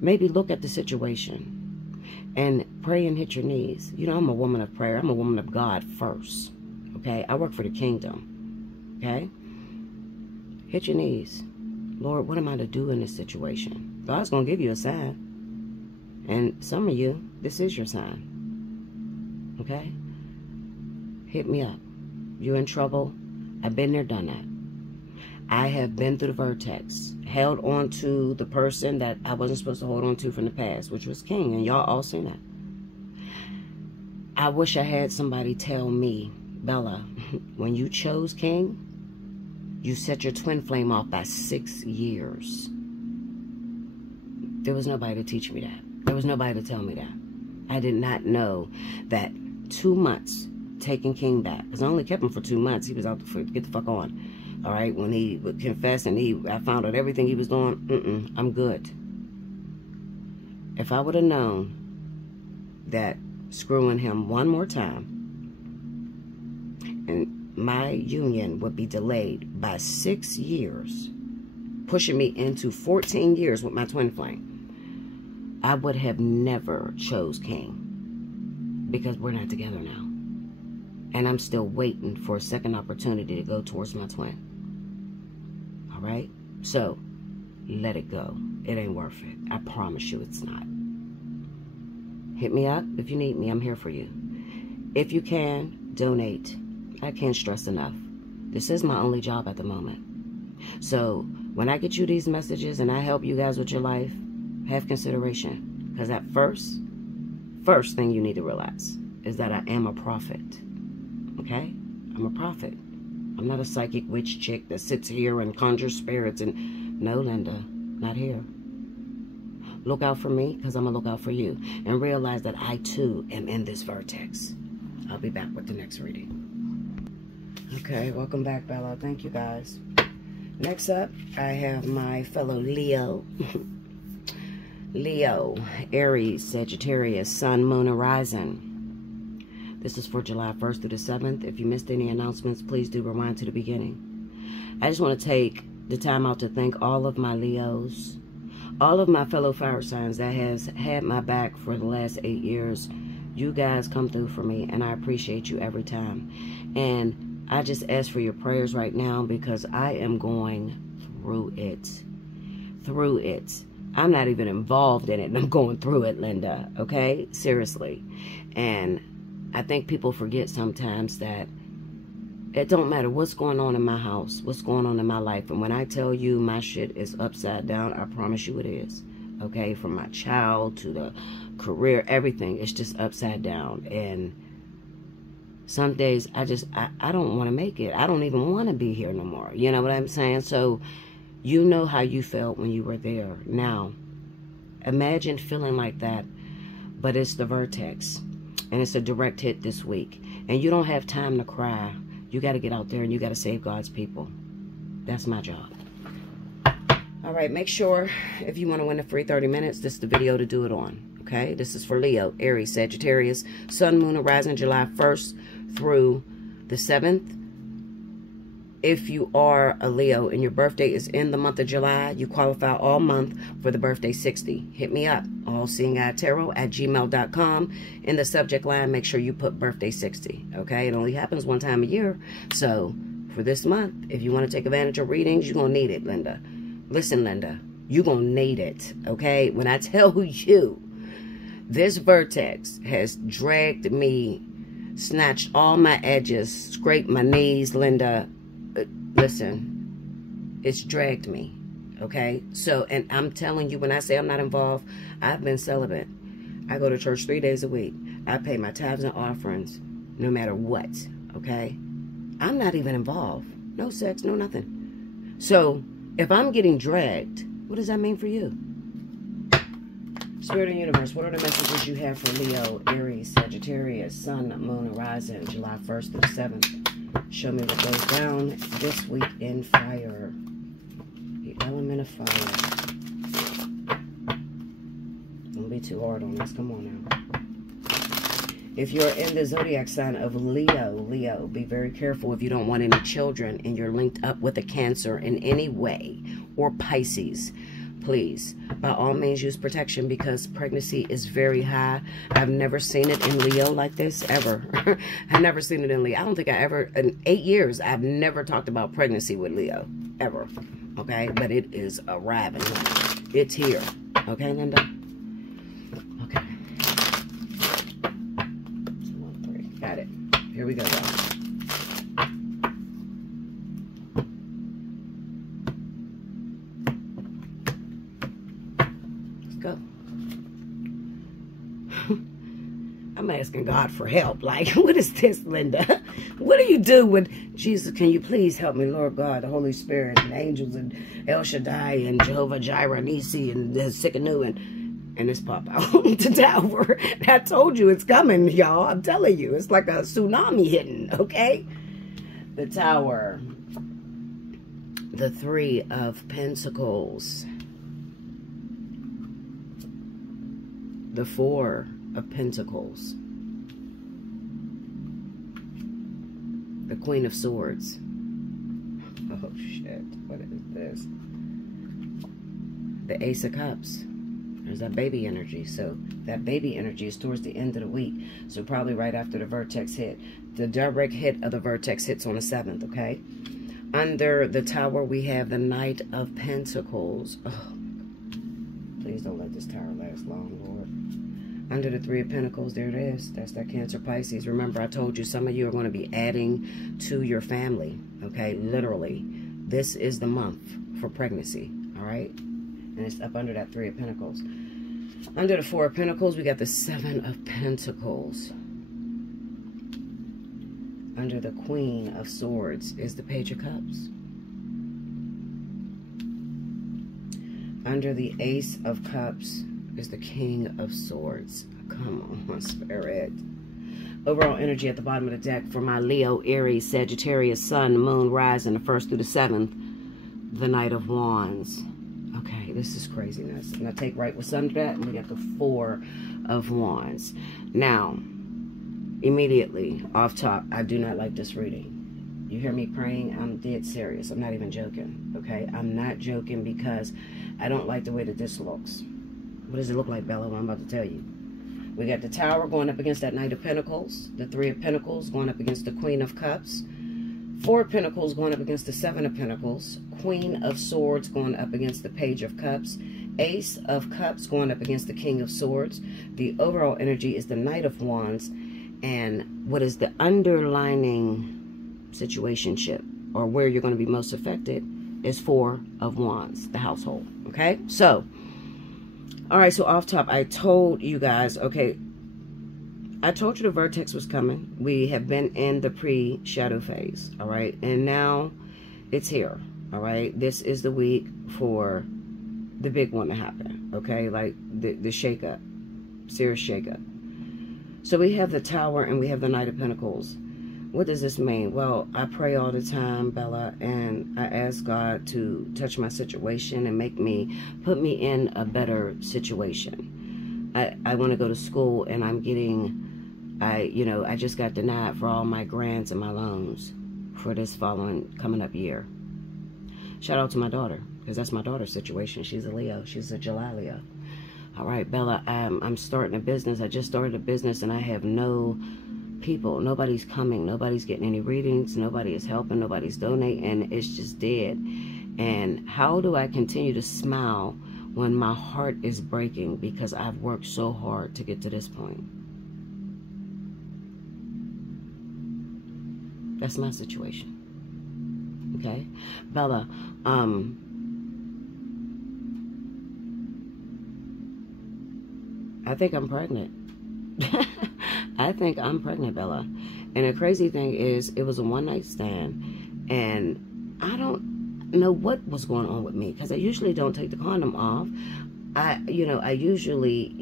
Maybe look at the situation and pray and hit your knees. You know, I'm a woman of prayer. I'm a woman of God first. Okay? I work for the kingdom. Okay? Hit your knees. Lord, what am I to do in this situation? God's going to give you a sign. And some of you, this is your sign. Okay? Hit me up. You in trouble? I've been there, done that. I have been through the vertex, held on to the person that I wasn't supposed to hold on to from the past, which was King, and y'all all seen that. I wish I had somebody tell me, Bella, when you chose King, you set your twin flame off by 6 years. There was nobody to teach me that. There was nobody to tell me that. I did not know that 2 months taking King back, because I only kept him for 2 months. He was out to get the fuck on. All right, when he would confess and I found out everything he was doing, I'm good. If I would have known that screwing him one more time and my union would be delayed by 6 years, pushing me into 14 years with my twin flame, I would have never chose King, because we're not together now. And I'm still waiting for a second opportunity to go towards my twin. All right? So, let it go. It ain't worth it. I promise you it's not. Hit me up if you need me. I'm here for you. If you can, donate. I can't stress enough. This is my only job at the moment. So, when I get you these messages and I help you guys with your life, have consideration. Because at first thing you need to realize is that I am a prophet. Okay? I'm a prophet. I'm not a psychic witch chick that sits here and conjures spirits and... No, Linda. Not here. Look out for me, because I'm going to look out for you. And realize that I, too, am in this vertex. I'll be back with the next reading. Okay, welcome back, Bella. Thank you, guys. Next up, I have my fellow Leo. Leo, Aries, Sagittarius, Sun, Moon, and Rising. This is for July 1st through the 7th. If you missed any announcements, please do rewind to the beginning. I just want to take the time out to thank all of my Leos, all of my fellow fire signs that has had my back for the last 8 years. You guys come through for me, and I appreciate you every time. And I just ask for your prayers right now, because I am going through it. Through it. I'm not even involved in it, and I'm going through it, Linda. Okay? Seriously. And I think people forget sometimes that it don't matter what's going on in my house, what's going on in my life. And when I tell you my shit is upside down, I promise you it is. okay? From my child to the career, everything. It's just upside down. And some days I don't want to make it. I don't even want to be here no more. You know what I'm saying? So you know how you felt when you were there. Now, imagine feeling like that, but it's the Vertex. And it's a direct hit this week. And you don't have time to cry. You got to get out there and you got to save God's people. That's my job. All right, make sure if you want to win a free 30 minutes, this is the video to do it on. Okay, this is for Leo, Aries, Sagittarius, Sun, Moon, and Rising, July 1st through the 7th. If you are a Leo and your birthday is in the month of July, you qualify all month for the birthday 60. Hit me up, allseeingeyetarot@gmail.com. In the subject line, make sure you put birthday 60. Okay, it only happens one time a year. So for this month, if you want to take advantage of readings, you're going to need it, Linda. Listen, Linda, you're going to need it. Okay, when I tell you, this Vertex has dragged me, snatched all my edges, scraped my knees, Linda. Listen, it's dragged me, okay? So, and I'm telling you, when I say I'm not involved, I've been celibate. I go to church 3 days a week. I pay my tithes and offerings no matter what, okay? I'm not even involved. No sex, no nothing. So, if I'm getting dragged, what does that mean for you? Spirit of the universe, what are the messages you have for Leo, Aries, Sagittarius, Sun, Moon, and Rising, July 1st through the 7th? Show me what goes down this week in fire. The element of fire. Don't be too hard on this. Come on now. If you're in the zodiac sign of Leo, be very careful if you don't want any children and you're linked up with a Cancer in any way, or Pisces. Please, by all means, use protection because pregnancy is very high. I've never seen it in Leo like this, ever. I've never seen it in Leo. I don't think I ever, in 8 years, I've never talked about pregnancy with Leo, ever. Okay, but it is arriving. It's here. Okay, Linda? Okay. 1, 3. Got it. Here we go, y'all. Go. I'm asking God for help. Like, what is this, Linda? What do you do with Jesus? Can you please help me, Lord God, the Holy Spirit, and angels, and El Shaddai, and Jehovah Jireh, Nisi, and the Sikkenu, and this pop out the tower. I told you it's coming, y'all. I'm telling you, it's like a tsunami hitting. Okay, the tower, the 3 of Pentacles. The 4 of Pentacles. The Queen of Swords. Oh, shit. What is this? The Ace of Cups. There's that baby energy. So that baby energy is towards the end of the week. So probably right after the Vertex hit. The direct hit of the Vertex hits on the 7th, okay? Under the tower, we have the Knight of Pentacles. Oh, please don't let this tower last long, Lord. Under the 3 of Pentacles, there it is. That's that Cancer, Pisces. Remember, I told you some of you are going to be adding to your family. Okay, literally. This is the month for pregnancy. All right? And it's up under that 3 of Pentacles. Under the 4 of Pentacles, we got the 7 of Pentacles. Under the Queen of Swords is the Page of Cups. Under the Ace of Cups is the King of Swords. Come on, Spirit. Overall energy at the bottom of the deck for my Leo, Aries, Sagittarius, Sun, Moon, Rising, the 1st through the 7th. The Knight of Wands. Okay, this is craziness. And I take right what's under that, and we got the 4 of Wands. Now, immediately, off top, I do not like this reading. You hear me praying? I'm dead serious. I'm not even joking, okay? I'm not joking because I don't like the way that this looks. What does it look like, Bella? I'm about to tell you. We got the Tower going up against that Knight of Pentacles. The 3 of Pentacles going up against the Queen of Cups. 4 of Pentacles going up against the 7 of Pentacles. Queen of Swords going up against the Page of Cups. Ace of Cups going up against the King of Swords. The overall energy is the Knight of Wands. And what is the underlining situationship, or where you're going to be most affected, is 4 of Wands, the household. Okay? So, All right, so off top, I told you guys, okay, I told you the Vertex was coming. We have been in the pre-shadow phase, all right? And now it's here, all right? This is the week for the big one to happen, okay? Like the shake-up, serious shake-up. So we have the Tower and we have the Knight of Pentacles. What does this mean? Well, I pray all the time, Bella, and I ask God to touch my situation and put me in a better situation. I want to go to school, and I'm getting, I just got denied for all my grants and my loans for this coming up year. Shout out to my daughter, because that's my daughter's situation. She's a Leo. She's a July Leo. All right, Bella, I'm starting a business. I just started a business, and I have no people. Nobody's coming. Nobody's getting any readings. Nobody is helping. Nobody's donating. And it's just dead. And how do I continue to smile when my heart is breaking because I've worked so hard to get to this point? That's my situation. Okay? Bella, I think I'm pregnant. I think I'm pregnant, Bella. And the crazy thing is, it was a one-night stand. And I don't know what was going on with me, because I usually don't take the condom off. I usually,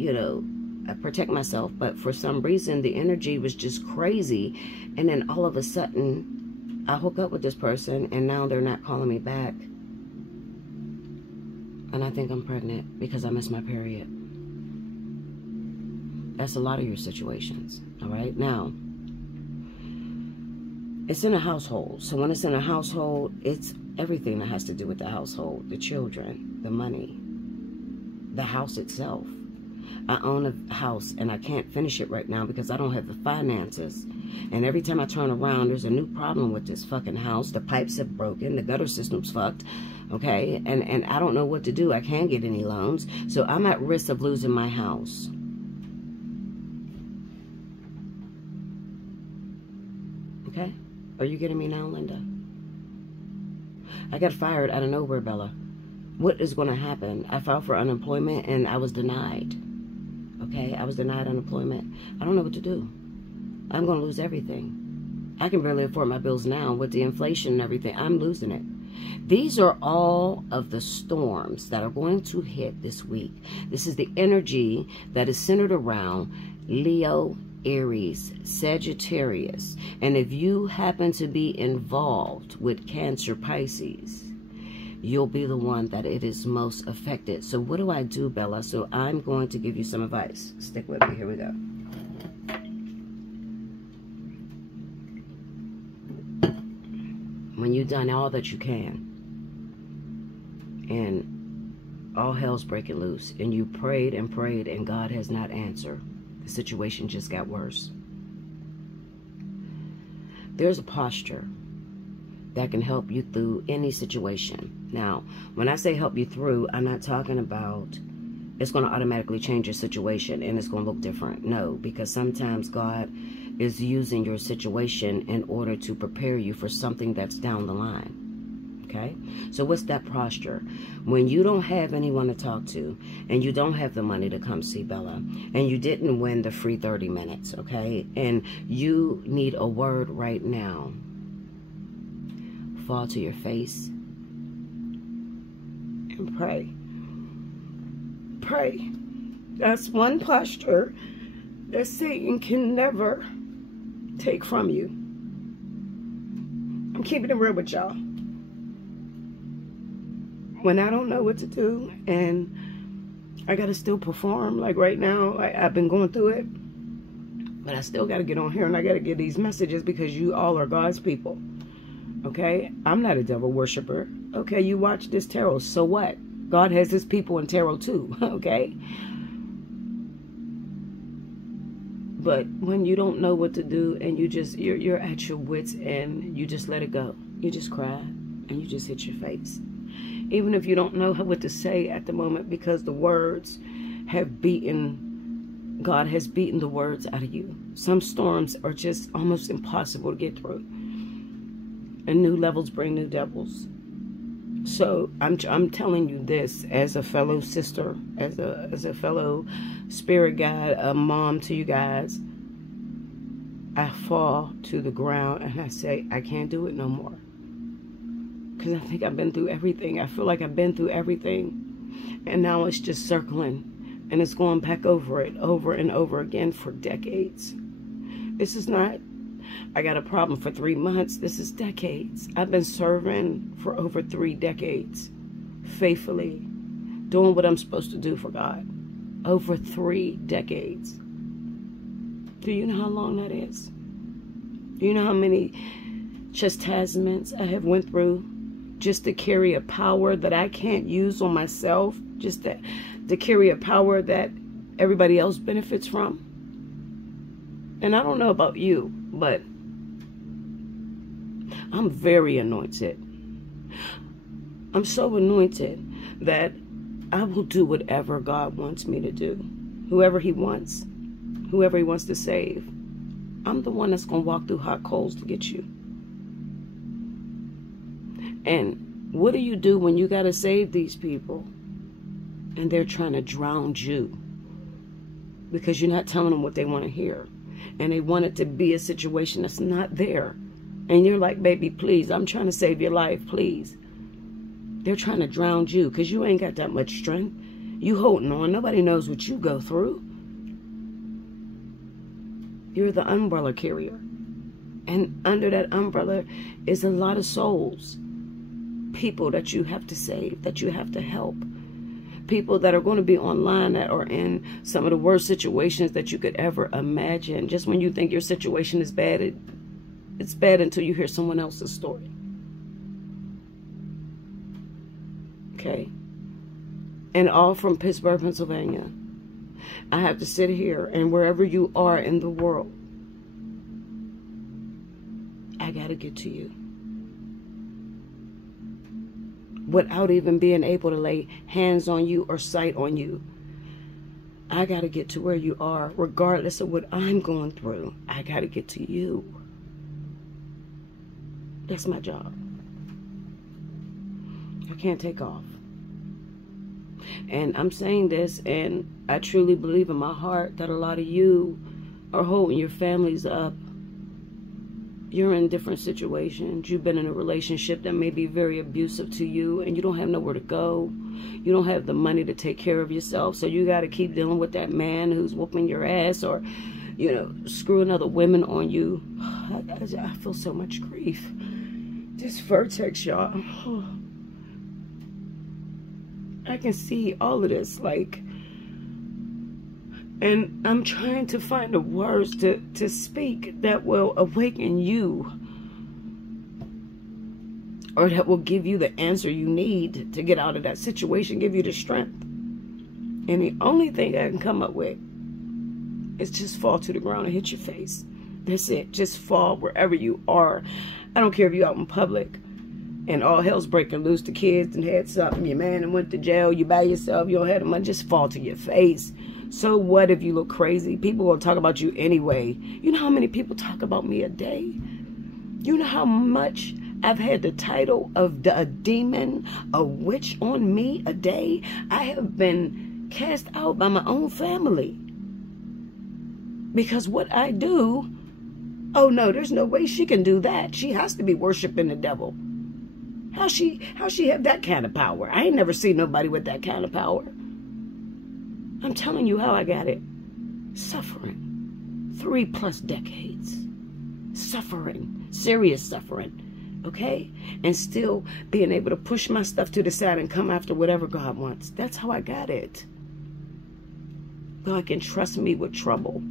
I protect myself. But for some reason, the energy was just crazy. And then all of a sudden, I hook up with this person, and now they're not calling me back. And I think I'm pregnant because I missed my period. That's a lot of your situations, all right? Now, it's in a household. So when it's in a household, it's everything that has to do with the household. The children, the money, the house itself. I own a house, and I can't finish it right now because I don't have the finances. And every time I turn around, there's a new problem with this fucking house. The pipes have broken. The gutter system's fucked, okay? And I don't know what to do. I can't get any loans. So I'm at risk of losing my house. Okay? Are you getting me now, Linda? I got fired out of nowhere, Bella. What is going to happen? I filed for unemployment and I was denied. Okay? I was denied unemployment. I don't know what to do. I'm going to lose everything. I can barely afford my bills now with the inflation and everything. I'm losing it. These are all of the storms that are going to hit this week. This is the energy that is centered around Leo, Aries, Sagittarius. And if you happen to be involved with Cancer, Pisces, you'll be the one that it is most affected. So what do I do, Bella? So I'm going to give you some advice. Stick with me. Here we go. When you've done all that you can, and all hell's breaking loose, and you prayed and prayed, and God has not answered, the situation just got worse. There's a posture that can help you through any situation. Now, when I say help you through, I'm not talking about it's going to automatically change your situation and it's going to look different. No, because sometimes God is using your situation in order to prepare you for something that's down the line. Okay? So what's that posture? When you don't have anyone to talk to, and you don't have the money to come see Bella, and you didn't win the free 30 minutes, okay? And you need a word right now. Fall to your face and pray. Pray. That's one posture that Satan can never take from you. I'm keeping it real with y'all. When I don't know what to do and I gotta still perform, like right now, I've been going through it, but I still gotta get on here and I gotta get these messages because you all are God's people. Okay? I'm not a devil worshiper. Okay, you watch this tarot, so what? God has his people in tarot too, okay? But when you don't know what to do and you're at your wits' end, you just let it go. You just cry and you just hit your face. Even if you don't know what to say at the moment, because the words have beaten, God has beaten the words out of you. Some storms are just almost impossible to get through. And new levels bring new devils. So I'm telling you this as a fellow sister, as a fellow spirit guide, a mom to you guys. I fall to the ground and I say, I can't do it no more. Because I think I've been through everything. I feel like I've been through everything. And now it's just circling. And it's going back over it over and over again for decades. This is not, I got a problem for 3 months. This is decades. I've been serving for over 3 decades. Faithfully. Doing what I'm supposed to do for God. Over 3 decades. Do you know how long that is? Do you know how many chastisements I have went through just to carry a power that I can't use on myself, just to carry a power that everybody else benefits from? And I don't know about you, but I'm very anointed. I'm so anointed that I will do whatever God wants me to do. Whoever he wants to save. I'm the one that's going to walk through hot coals to get you. And what do you do when you got to save these people and they're trying to drown you? Because you're not telling them what they want to hear. And they want it to be a situation that's not there. And you're like, baby, please, I'm trying to save your life, please. They're trying to drown you because you ain't got that much strength. You holding on. Nobody knows what you go through. You're the umbrella carrier. And under that umbrella is a lot of souls. People that you have to save, that you have to help. People that are going to be online that are in some of the worst situations that you could ever imagine. Just when you think your situation is bad, it's bad until you hear someone else's story. Okay? And all from Pittsburgh, Pennsylvania. I have to sit here, and wherever you are in the world, I got to get to you. Without even being able to lay hands on you or sight on you. I got to get to where you are, regardless of what I'm going through. I got to get to you. That's my job. I can't take off. And I'm saying this, and I truly believe in my heart that a lot of you are holding your families up. You're in different situations. You've been in a relationship that may be very abusive to you, and you don't have nowhere to go. You don't have the money to take care of yourself, so you got to keep dealing with that man who's whooping your ass or, you know, screwing other women on you. I feel so much grief. This Vertex, y'all. I can see all of this, like, and I'm trying to find the words to speak that will awaken you, or that will give you the answer you need to get out of that situation, give you the strength. And the only thing I can come up with is just fall to the ground and hit your face. That's it. Just fall wherever you are. I don't care if you're out in public and all hell's breaking loose, the kids and had something, your man and went to jail, you by yourself, you don't have the money, just fall to your face. So what if you look crazy? People will talk about you anyway. You know how many people talk about me a day? You know how much I've had the title of a demon, a witch on me a day? I have been cast out by my own family. Because what I do, oh no, there's no way she can do that. She has to be worshiping the devil. How she have that kind of power? I ain't never seen nobody with that kind of power. I'm telling you how I got it. Suffering. 3+ decades. Suffering. Serious suffering. Okay? And still being able to push my stuff to the side and come after whatever God wants. That's how I got it. God can trust me with trouble.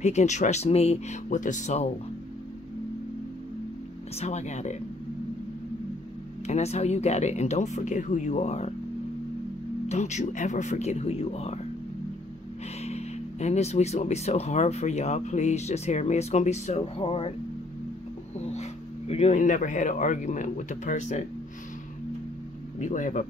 He can trust me with a soul. That's how I got it. And that's how you got it. And don't forget who you are. Don't you ever forget who you are. And this week's going to be so hard for y'all. Please just hear me. It's going to be so hard. You ain't never had an argument with the person. You going to have a...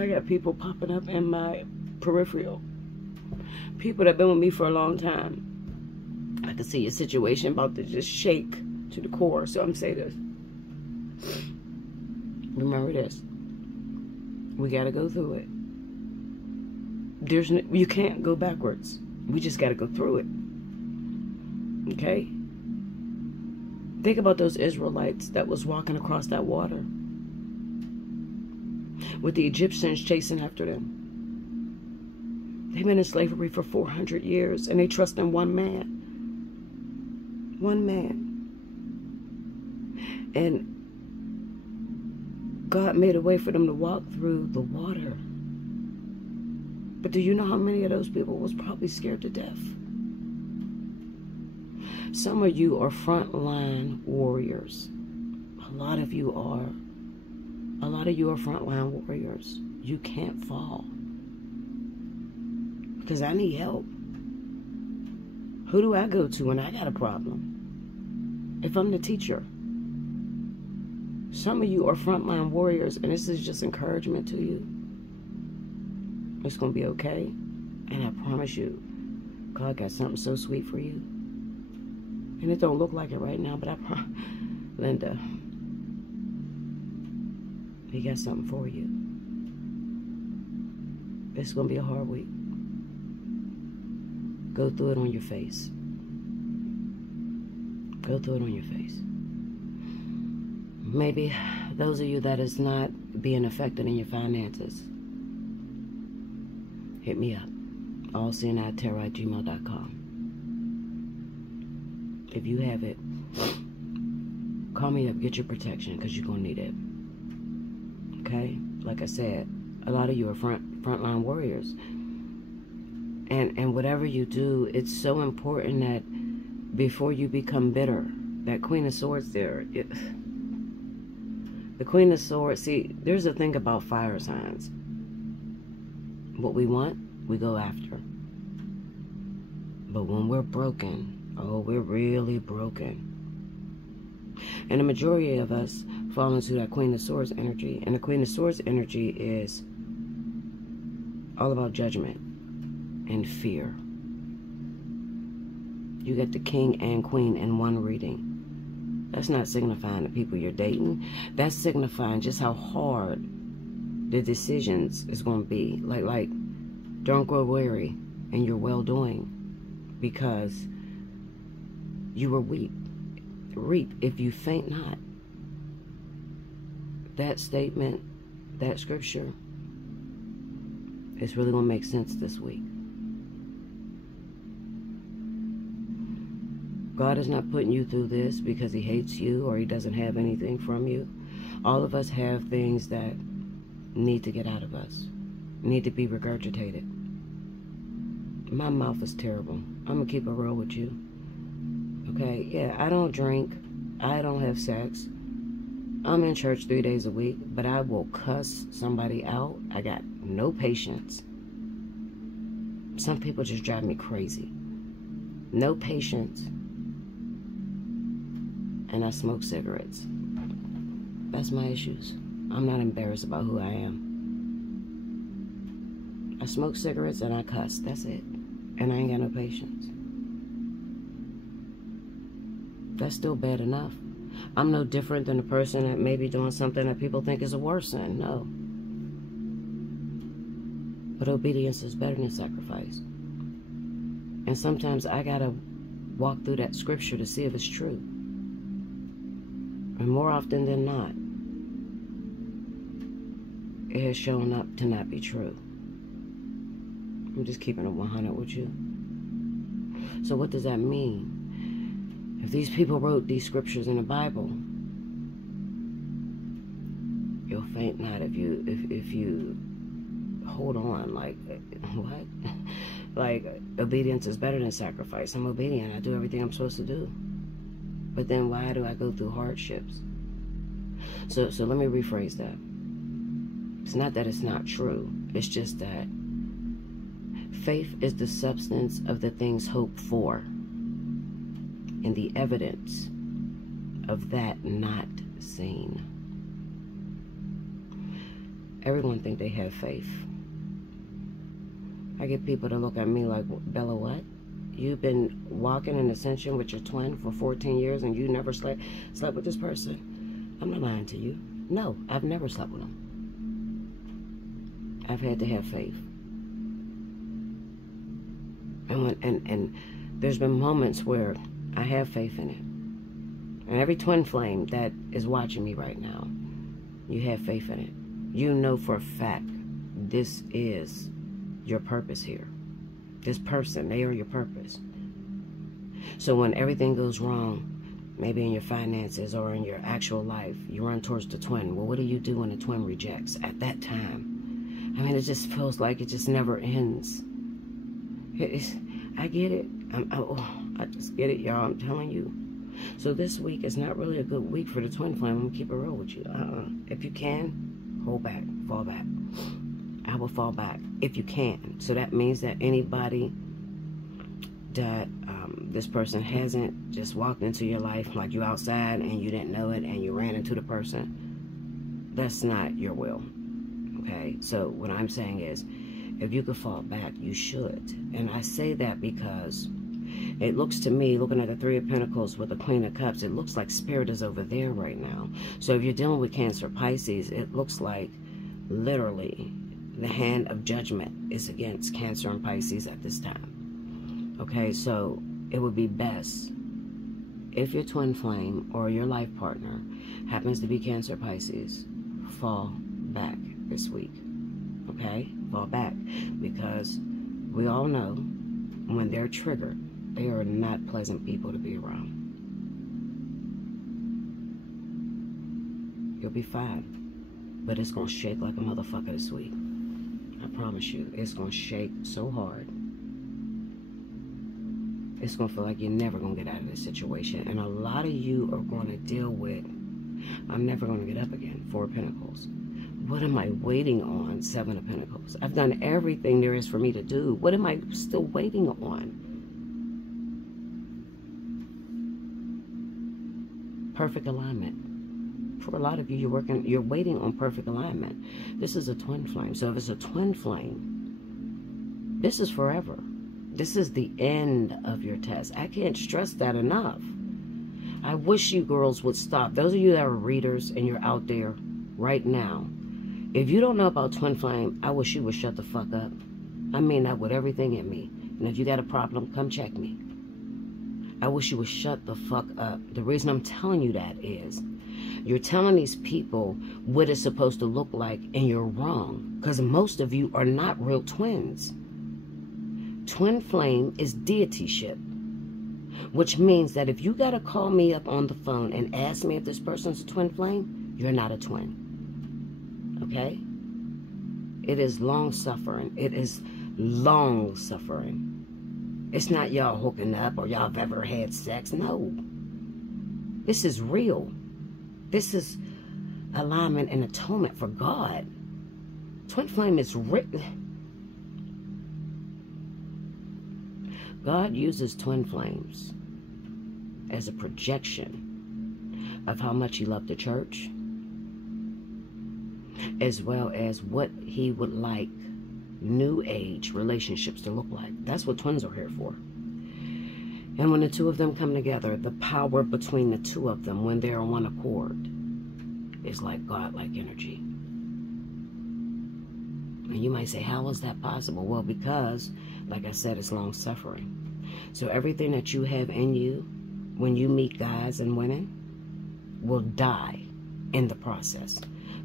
I got people popping up in my peripheral. People that have been with me for a long time. I can see your situation about to just shake to the core. So I'm saying this. Remember this. We got to go through it. You can't go backwards. We just got to go through it. Okay? Think about those Israelites that was walking across that water with the Egyptians chasing after them. They've been in slavery for 400 years and they trust in one man. One man. And God made a way for them to walk through the water. But do you know how many of those people was probably scared to death? Some of you are frontline warriors. A lot of you are frontline warriors. You can't fall. Because I need help. Who do I go to when I got a problem? If I'm the teacher. Some of you are frontline warriors, and this is just encouragement to you. It's going to be okay. And I promise you, God got something so sweet for you. And it don't look like it right now, but Linda, He got something for you. It's going to be a hard week. Go through it on your face. Go through it on your face. Maybe those of you that is not being affected in your finances, hit me up. Allseeingeyetarot@gmail.com. If you have it, call me up, get your protection, because you're going to need it. Okay? Like I said, a lot of you are frontline warriors. And whatever you do, it's so important that before you become bitter, that Queen of Swords there, the Queen of Swords, see, there's a thing about fire signs. What we want, we go after. But when we're broken, oh, we're really broken. And the majority of us fall into that Queen of Swords energy. And the Queen of Swords energy is all about judgment and fear. You get the King and Queen in one reading. That's not signifying the people you're dating. That's signifying just how hard the decisions is going to be. Like, don't grow weary in your well-doing, because you will reap if you faint not. That statement, that scripture, is really going to make sense this week. God is not putting you through this because He hates you or He doesn't have anything from you. All of us have things that need to get out of us, need to be regurgitated. My mouth is terrible. I'm going to keep it real with you. Okay? Yeah, I don't drink. I don't have sex. I'm in church 3 days a week, but I will cuss somebody out. I got no patience. Some people just drive me crazy. No patience. And I smoke cigarettes. That's my issues. I'm not embarrassed about who I am. I smoke cigarettes and I cuss. That's it. And I ain't got no patience. That's still bad enough. I'm no different than a person that may be doing something that people think is a worse sin. No. But obedience is better than sacrifice. And sometimes I gotta walk through that scripture to see if it's true. And more often than not, it has shown up to not be true. I'm just keeping it 100 with you. So what does that mean? If these people wrote these scriptures in the Bible, you'll faint not if you hold on. Like, what? Like, obedience is better than sacrifice. I'm obedient. I do everything I'm supposed to do. But then why do I go through hardships? So let me rephrase that. It's not that it's not true. It's just that faith is the substance of the things hoped for and the evidence of that not seen. Everyone think they have faith. I get people to look at me like, Bella, what? You've been walking in ascension with your twin for 14 years and you never slept with this person? I'm not lying to you. No, I've never slept with them. I've had to have faith. And there's been moments where I have faith in it. And every twin flame that is watching me right now, you have faith in it. You know for a fact this is your purpose here. This person, they are your purpose. So when everything goes wrong, maybe in your finances or in your actual life, you run towards the twin. Well, what do you do when the twin rejects at that time? I mean, it just feels like it just never ends. I get it. I just get it, y'all. I'm telling you. So this week is not really a good week for the twin flame. I'm going to keep it real with you. If you can, hold back, fall back. I will fall back if you can. So that means that anybody that this person hasn't just walked into your life, like you outside and you didn't know it and you ran into the person, that's not your will. Okay? So what I'm saying is, if you could fall back, you should. And I say that because it looks to me, looking at the Three of Pentacles with the Queen of Cups, it looks like Spirit is over there right now. So if you're dealing with Cancer, Pisces, it looks like literally the hand of judgment is against Cancer and Pisces at this time. Okay, so it would be best if your twin flame or your life partner happens to be Cancer, Pisces, fall back this week. Okay, fall back, because we all know when they're triggered, they are not pleasant people to be around. You'll be fine, but it's gonna shake like a motherfucker this week. I promise you, it's gonna shake so hard. It's gonna feel like you're never gonna get out of this situation, and a lot of you are gonna deal with, I'm never gonna get up again. Four of Pentacles. What am I waiting on? Seven of Pentacles. I've done everything there is for me to do. What am I still waiting on? Perfect alignment. For a lot of you, you're waiting on perfect alignment. This is a twin flame. So if it's a twin flame, this is forever. This is the end of your test. I can't stress that enough. I wish you girls would stop. Those of you that are readers and you're out there right now, if you don't know about twin flame, I wish you would shut the fuck up. I mean that with everything in me. And if you got a problem, come check me. I wish you would shut the fuck up. The reason I'm telling you that is you're telling these people what it's supposed to look like, and you're wrong. Because most of you are not real twins. Twin flame is deityship, which means that if you got to call me up on the phone and ask me if this person's a twin flame, you're not a twin. Okay? It is long suffering. It is long suffering. It's not y'all hooking up or y'all have ever had sex. No. This is real. This is alignment and atonement for God. Twin flame is real. God uses twin flames as a projection of how much he loved the church, as well as what he would like new age relationships to look like. That's what twins are here for. And when the two of them come together, the power between the two of them, when they're on one accord, is like God-like energy. And you might say, how is that possible? Well, because, like I said, it's long suffering. So everything that you have in you, when you meet guys and women, will die in the process.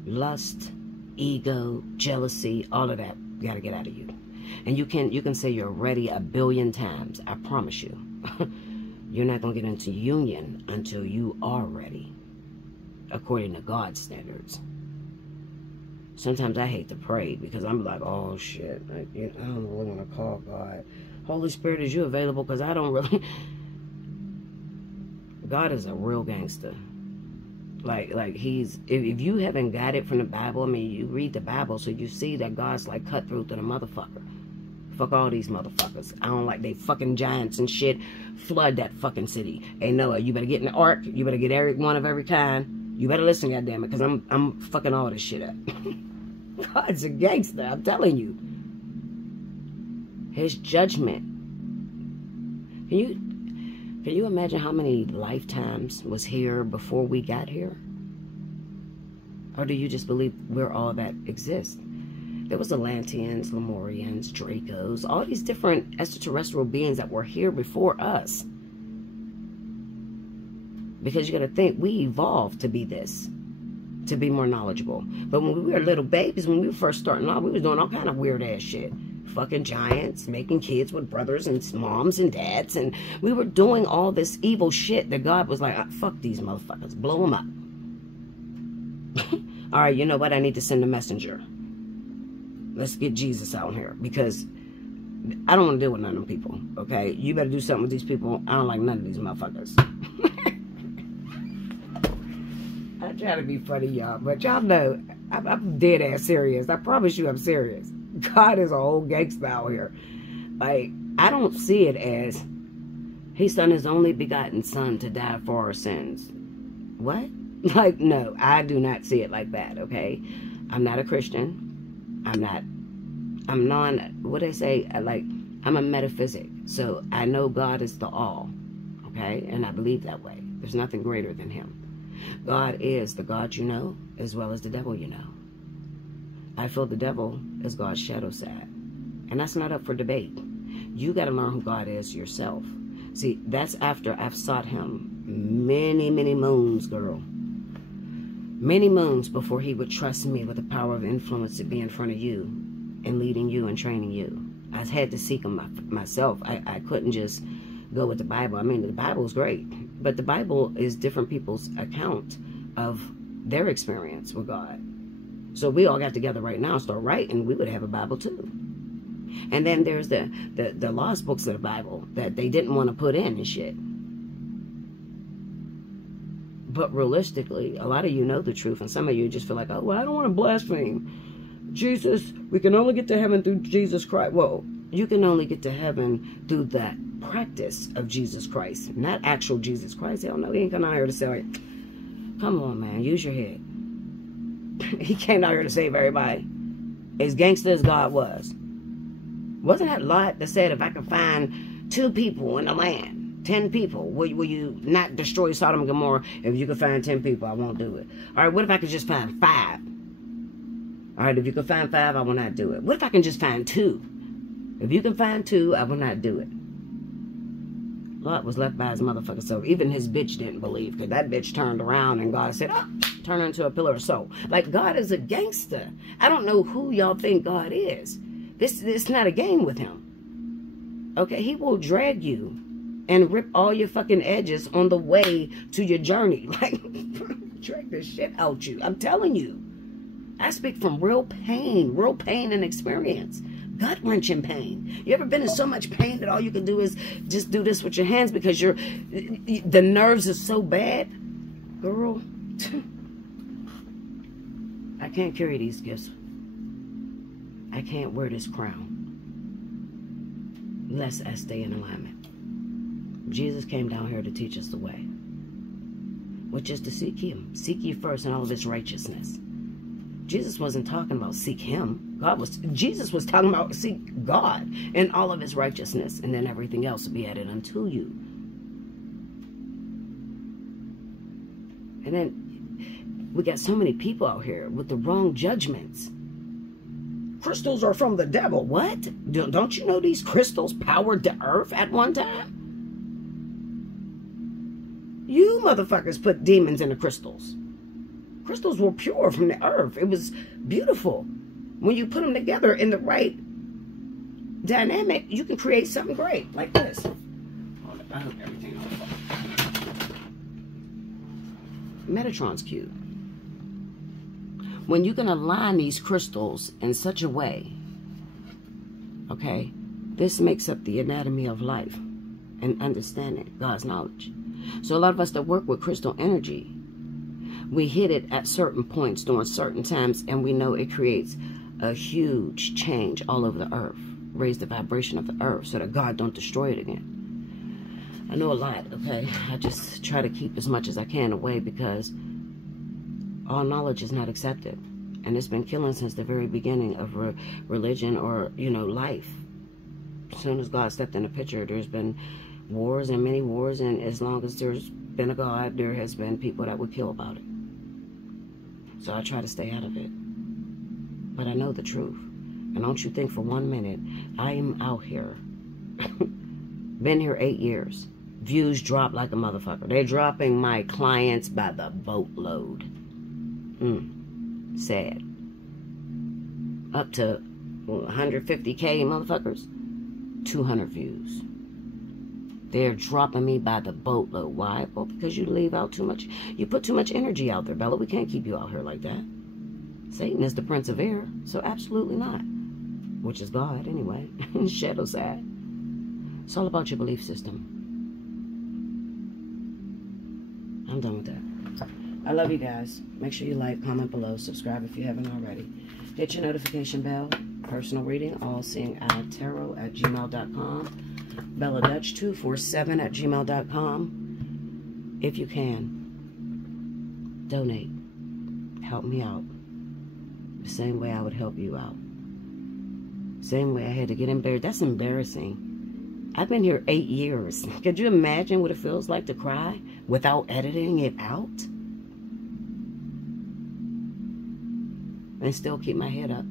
Lust, ego, jealousy, all of that got to get out of you. And you can say you're ready 1 billion times. I promise you. You're not going to get into union until you are ready, according to God's standards. Sometimes I hate to pray because I'm like, oh shit, I don't really want to call God. Holy Spirit, is you available? Because I don't really... God is a real gangster. Like he's... If you haven't got it from the Bible, I mean, you read the Bible, so you see that God's like cutthroat to the motherfucker. Fuck all these motherfuckers. I don't like they fucking giants and shit. Flood that fucking city. Hey, Noah, you better get in the ark. You better get every one of every kind. You better listen, goddammit, because I'm fucking all this shit up. God's a gangster, I'm telling you. His judgment. Can you imagine how many lifetimes was here before we got here? Or do you just believe we're all that exists? There was Atlanteans, Lemurians, Dracos, all these different extraterrestrial beings that were here before us. Because you got to think, we evolved to be this, to be more knowledgeable. But when we were little babies, when we were first starting off, we was doing all kind of weird ass shit. Fucking giants, making kids with brothers and moms and dads, and we were doing all this evil shit that God was like, fuck these motherfuckers, blow them up. All right, you know what? I need to send a messenger. Let's get Jesus out here, because I don't want to deal with none of them people, okay? You better do something with these people. I don't like none of these motherfuckers. I try to be funny, y'all, but y'all know I'm dead ass serious. I promise you I'm serious. God is a whole gangster out here. Like, I don't see it as he sent his only begotten son to die for our sins. What? Like, no, I do not see it like that, okay? I'm not a Christian. What they say, I'm a metaphysic. So I know God is the all, okay? And I believe that way. There's nothing greater than him. God is the God you know, as well as the devil you know. I feel the devil is God's shadow side. And that's not up for debate. You got to learn who God is yourself. See, that's after I've sought him many, many moons, girl. Many moons before he would trust me with the power of influence to be in front of you and leading you and training you. I had to seek him myself. I couldn't just go with the Bible. I mean, the Bible is great, but the Bible is different people's account of their experience with God. So we all got together right now and start writing, we would have a Bible too. And then there's the lost books of the Bible that they didn't want to put in and shit. But realistically, a lot of you know the truth, and some of you just feel like, oh, well, I don't want to blaspheme. Jesus, we can only get to heaven through Jesus Christ. Well, you can only get to heaven through the practice of Jesus Christ, not actual Jesus Christ. Hell no, he ain't coming out here to say, come on, man, use your head. He came out here to save everybody. As gangster as God was. Wasn't that Lot that said, if I can find 2 people in the land, 10 people, will you not destroy Sodom and Gomorrah? If you can find 10 people, I won't do it. All right, what if I could just find 5? All right, if you can find 5, I will not do it. What if I can just find 2? If you can find 2, I will not do it. Lot was left by his motherfucker self. Even his bitch didn't believe, because that bitch turned around and God said, oh, turn her into a pillar of salt. Like, God is a gangster. I don't know who y'all think God is. This not a game with him. Okay, he will drag you and rip all your fucking edges on the way to your journey. Like, drag the shit out you. I'm telling you. I speak from real pain and experience. Gut-wrenching pain. You ever been in so much pain that all you can do is just do this with your hands because the nerves are so bad? Girl, I can't carry these gifts. I can't wear this crown lest I stay in alignment. Jesus came down here to teach us the way, which is to seek him. Seek ye first in all of his righteousness. Jesus wasn't talking about seek him. Jesus was talking about seek God in all of his righteousness, and then everything else will be added unto you. And then we got so many people out here with the wrong judgments. Crystals are from the devil. What? Don't you know these crystals powered the earth at one time? You motherfuckers put demons in the crystals. Crystals were pure from the earth. It was beautiful. When you put them together in the right dynamic, you can create something great, like this. I hope everything Metatron's cube. When you can align these crystals in such a way, okay, this makes up the anatomy of life and understanding God's knowledge. So a lot of us that work with crystal energy, we hit it at certain points during certain times, and we know it creates a huge change all over the earth. Raise the vibration of the earth so that God don't destroy it again. I know a lot, okay? I just try to keep as much as I can away because all knowledge is not accepted. And it's been killing since the very beginning of religion or, you know, life. as soon as God stepped in the picture, there's been wars and many wars, and as long as there's been a God, there has been people that would kill about it. So I try to stay out of it. But I know the truth. And don't you think for 1 minute, I am out here. Been here 8 years. Views drop like a motherfucker. They're dropping my clients by the boatload. Sad. Up to 150K motherfuckers. 200 views. They're dropping me by the boatload. Why? Well, because you leave out too much. You put too much energy out there, Bella. We can't keep you out here like that. Satan is the prince of air, so absolutely not. Which is God, anyway. Shadow side. It's all about your belief system. I'm done with that. I love you guys. Make sure you like, comment below, subscribe if you haven't already. Hit your notification bell. Personal reading, Allseeingeyetarot@gmail.com. BellaDutch247@gmail.com. If you can, donate. Help me out. The same way I would help you out. Same way I had to get embarrassed. That's embarrassing. I've been here 8 years. Could you imagine what it feels like to cry without editing it out? And still keep my head up.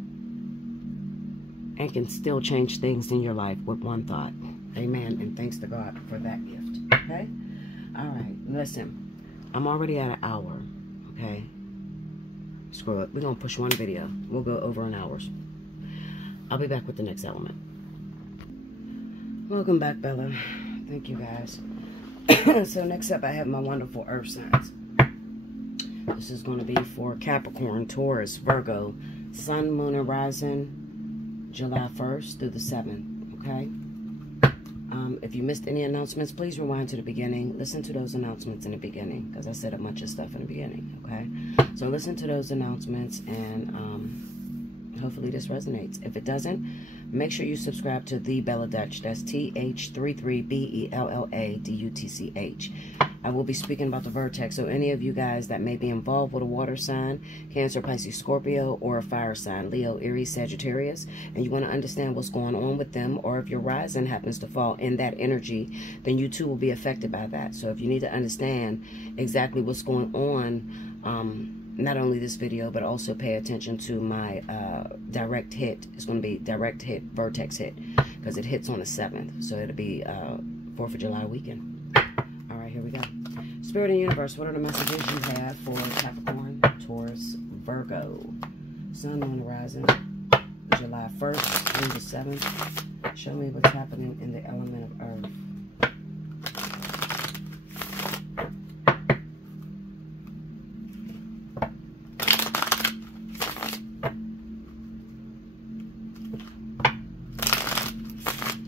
And can still change things in your life with one thought. Amen. And thanks to God for that gift. Okay? Alright. Listen. I'm already at an hour. Okay? Screw it. We're going to push one video. We'll go over an hour. I'll be back with the next element. Welcome back, Bella. Thank you, guys. So next up, I have my wonderful earth signs. This is going to be for Capricorn, Taurus, Virgo, Sun, Moon, and Rising, July 1st through the 7th. Okay? If you missed any announcements, please rewind to the beginning. Listen to those announcements in the beginning, because I said a bunch of stuff in the beginning. Okay? So listen to those announcements, and hopefully this resonates. If it doesn't, make sure you subscribe to The Bella Dutch. That's TH33BELLADUTCH. I will be speaking about the Vertex. So any of you guys that may be involved with a water sign, Cancer, Pisces, Scorpio, or a fire sign, Leo, Aries, Sagittarius, and you want to understand what's going on with them, or if your rising happens to fall in that energy, then you too will be affected by that. So if you need to understand exactly what's going on, not only this video, but also pay attention to my direct hit. It's going to be direct hit, Vertex hit, because it hits on the 7th. So it'll be 4th of July weekend. All right, here we go. Spirit and Universe, what are the messages you have for Capricorn, Taurus, Virgo, Sun, Moon, Rising, July 1st through the 7th? Show me what's happening in the element of Earth.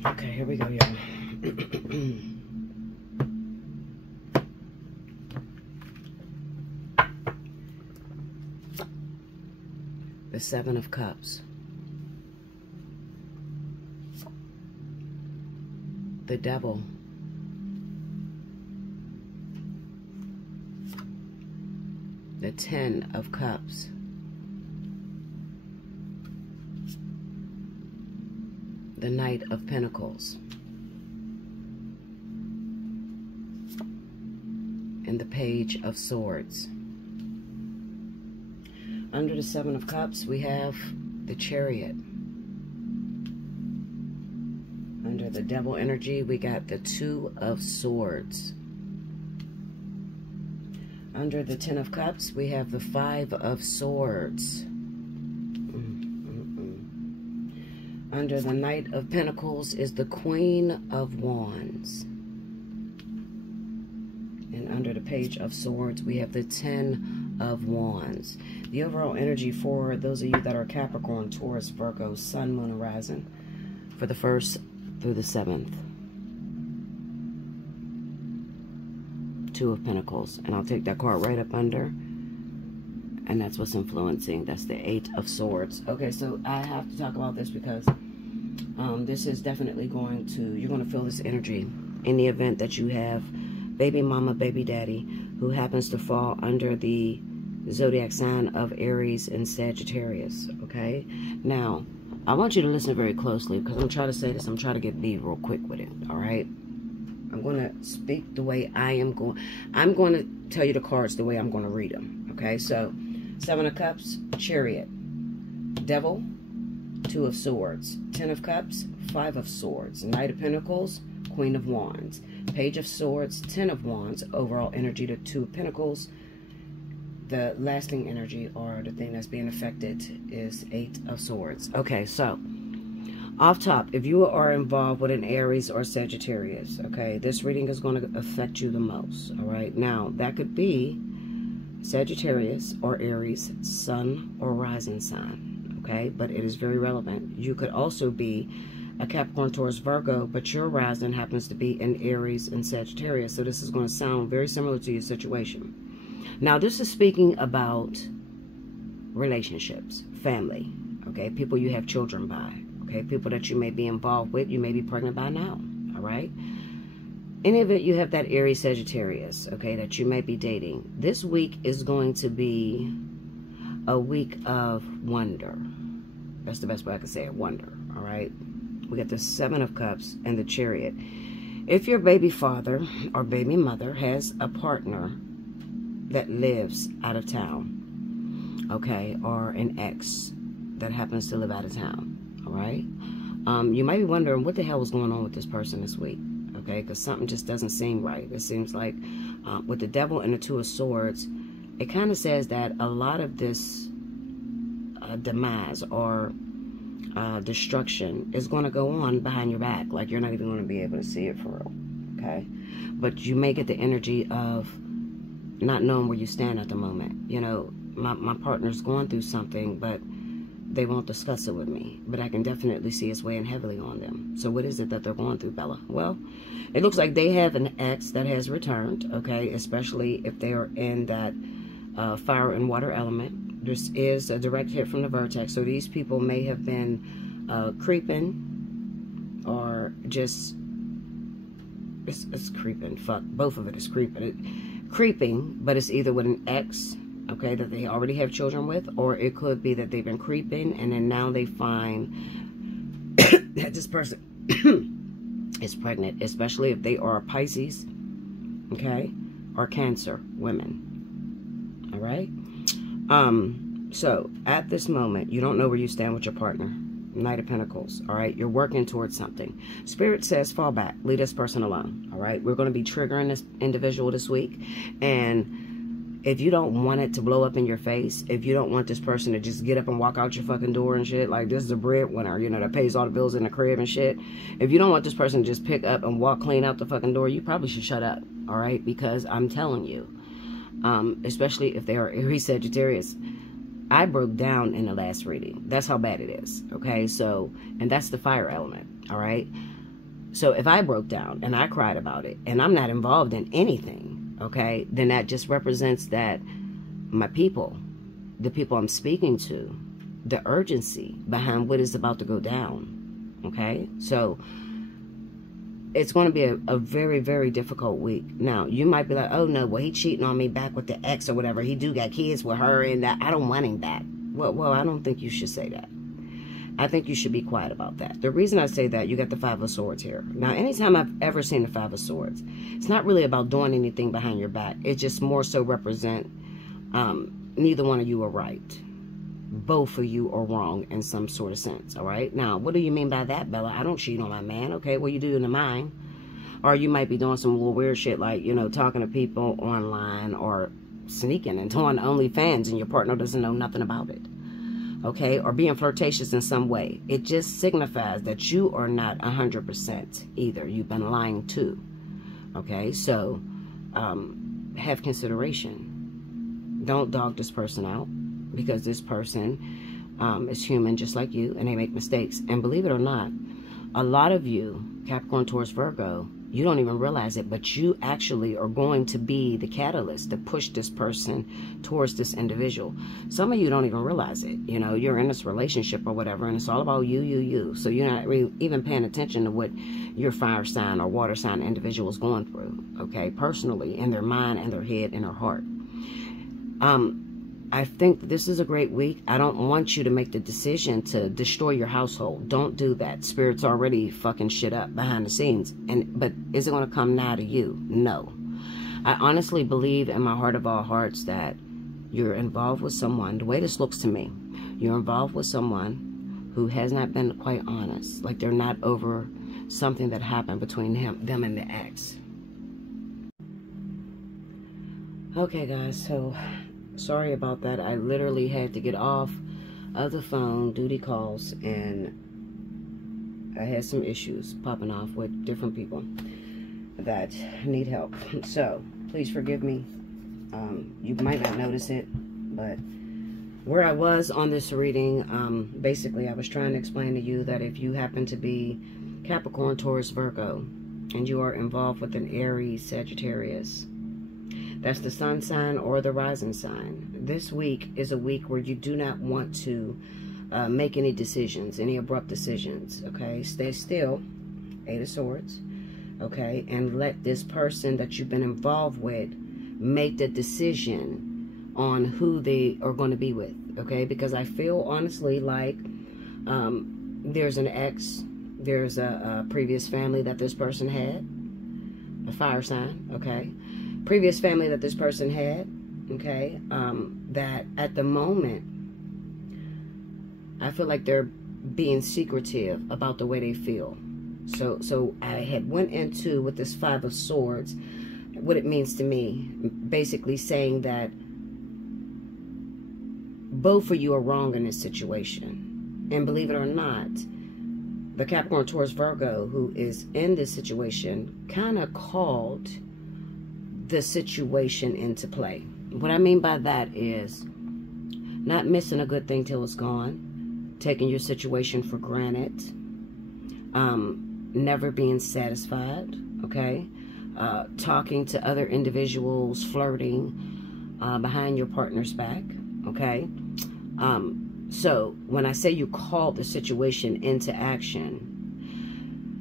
Okay, here we go, y'all. The 7 of Cups. The Devil. The 10 of Cups. The Knight of Pentacles. And the Page of Swords. Under the 7 of Cups, we have the Chariot. Under the Devil energy, we got the 2 of Swords. Under the 10 of Cups, we have the 5 of Swords. Under the Knight of Pentacles is the Queen of Wands. And under the Page of Swords, we have the 10 of Wands. The overall energy for those of you that are Capricorn, Taurus, Virgo, Sun, Moon, and Rising for the 1st through the 7th. 2 of Pentacles. And I'll take that card right up under. And that's what's influencing. That's the 8 of Swords. Okay, so I have to talk about this because this is definitely going to, you're going to feel this energy in the event that you have baby mama, baby daddy, who happens to fall under the zodiac sign of Aries and Sagittarius. Okay, now I want you to listen very closely, because I'm trying to say this. I'm trying to be real quick with it, all right? I'm going to speak the way I am going. I'm going to tell you the cards the way I'm going to read them, okay? So, 7 of Cups, Chariot, Devil, 2 of Swords, 10 of Cups, 5 of Swords, Knight of Pentacles, Queen of Wands, Page of Swords, 10 of Wands, overall energy to 2 of Pentacles. The lasting energy, or the thing that's being affected, is 8 of Swords. Okay, so off top, if you are involved with an Aries or Sagittarius, okay, this reading is going to affect you the most, all right? Now, that could be Sagittarius or Aries, Sun or Rising Sign, okay? But it is very relevant. You could also be a Capricorn, Taurus, Virgo, but your rising happens to be in Aries and Sagittarius, so this is going to sound very similar to your situation. Now, this is speaking about relationships, family, okay? People you have children by, okay? People that you may be involved with, you may be pregnant by now, all right? Any event you have that Aries, Sagittarius, okay, that you may be dating, this week is going to be a week of wonder. That's the best way I can say it, wonder, all right? We got the 7 of Cups and the Chariot. If your baby father or baby mother has a partner that lives out of town, okay, or an ex that happens to live out of town, all right, you might be wondering what the hell was going on with this person this week, okay, because something just doesn't seem right. It seems like with the Devil and the 2 of Swords, it kind of says that a lot of this demise or destruction is going to go on behind your back, like you're not even going to be able to see it for real, okay, but you may get the energy of not knowing where you stand at the moment. You know, my partner's going through something, but they won't discuss it with me. But I can definitely see it's weighing heavily on them. So what is it that they're going through, Bella? Well, it looks like they have an ex that has returned, okay, especially if they are in that fire and water element. This is a direct hit from the Vertex. So these people may have been creeping, or just, it's creeping. Fuck, both of it is creeping. Creeping, but it's either with an ex, okay, that they already have children with, or it could be that they've been creeping and then now they find that this person is pregnant, especially if they are Pisces, okay, or Cancer women, all right? So at this moment, you don't know where you stand with your partner. Knight of Pentacles, all right? You're working towards something. Spirit says, fall back. Leave this person alone, all right? We're going to be triggering this individual this week. And if you don't want it to blow up in your face, if you don't want this person to just get up and walk out your fucking door and shit, like this is a breadwinner, you know, that pays all the bills in the crib and shit. If you don't want this person to just pick up and walk clean out the fucking door, you probably should shut up, all right? Because I'm telling you, especially if they are Aries, Sagittarius, I broke down in the last reading. That's how bad it is, okay? So, and that's the fire element, all right? So if I broke down and I cried about it and I'm not involved in anything, okay, then that just represents that my people, the people I'm speaking to, the urgency behind what is about to go down, okay? So it's going to be a very, very difficult week. Now, you might be like, oh, no, well, he cheating on me back with the ex or whatever. He do got kids with her and that. I don't want him back. Well, I don't think you should say that. I think you should be quiet about that. The reason I say that, you got the 5 of Swords here. Now, anytime I've ever seen the 5 of Swords, it's not really about doing anything behind your back. It just more so represent neither one of you are right. Both of you are wrong in some sort of sense, all right? Now, what do you mean by that, Bella? I don't cheat on my man. Okay, well, you do in the mind. Or you might be doing some little weird shit like, you know, talking to people online or sneaking and doing OnlyFans and your partner doesn't know nothing about it. Okay, or being flirtatious in some way. It just signifies that you are not 100% either. You've been lying too. Okay, so have consideration. Don't dog this person out, because this person is human just like you, and they make mistakes. And believe it or not, a lot of you, Capricorn, Taurus, Virgo, you don't even realize it, but you actually are going to be the catalyst to push this person towards this individual. Some of you don't even realize it. You know, you're in this relationship or whatever, and it's all about you. So you're not really even paying attention to what your fire sign or water sign individual is going through, okay, personally, in their mind and their head and their heart. I think this is a great week. I don't want you to make the decision to destroy your household. Don't do that. Spirit's already fucking shit up behind the scenes. But is it going to come now to you? No. I honestly believe in my heart of all hearts that you're involved with someone. The way this looks to me, you're involved with someone who has not been quite honest. Like they're not over something that happened between them and the ex. Okay, guys, so sorry about that. I literally had to get off of the phone, duty calls, and I had some issues popping off with different people that need help. So please forgive me. You might not notice it, but where I was on this reading, basically I was trying to explain to you that if you happen to be Capricorn, Taurus, Virgo, and you are involved with an Aries, Sagittarius, that's the sun sign or the rising sign. This week is a week where you do not want to make any decisions, any abrupt decisions, okay? Stay still, 8 of Swords, okay? And let this person that you've been involved with make the decision on who they are going to be with, okay? Because I feel honestly like there's an ex, there's a previous family that this person had, a fire sign, okay? Previous family that this person had, okay, that at the moment, I feel like they're being secretive about the way they feel. So I had went into, with this 5 of Swords, what it means to me, basically saying that both of you are wrong in this situation. And believe it or not, the Capricorn, Taurus, Virgo who is in this situation kind of called the situation into play. What I mean by that is not missing a good thing till it's gone, taking your situation for granted, never being satisfied, okay, talking to other individuals, flirting behind your partner's back, okay. So when I say you call the situation into action,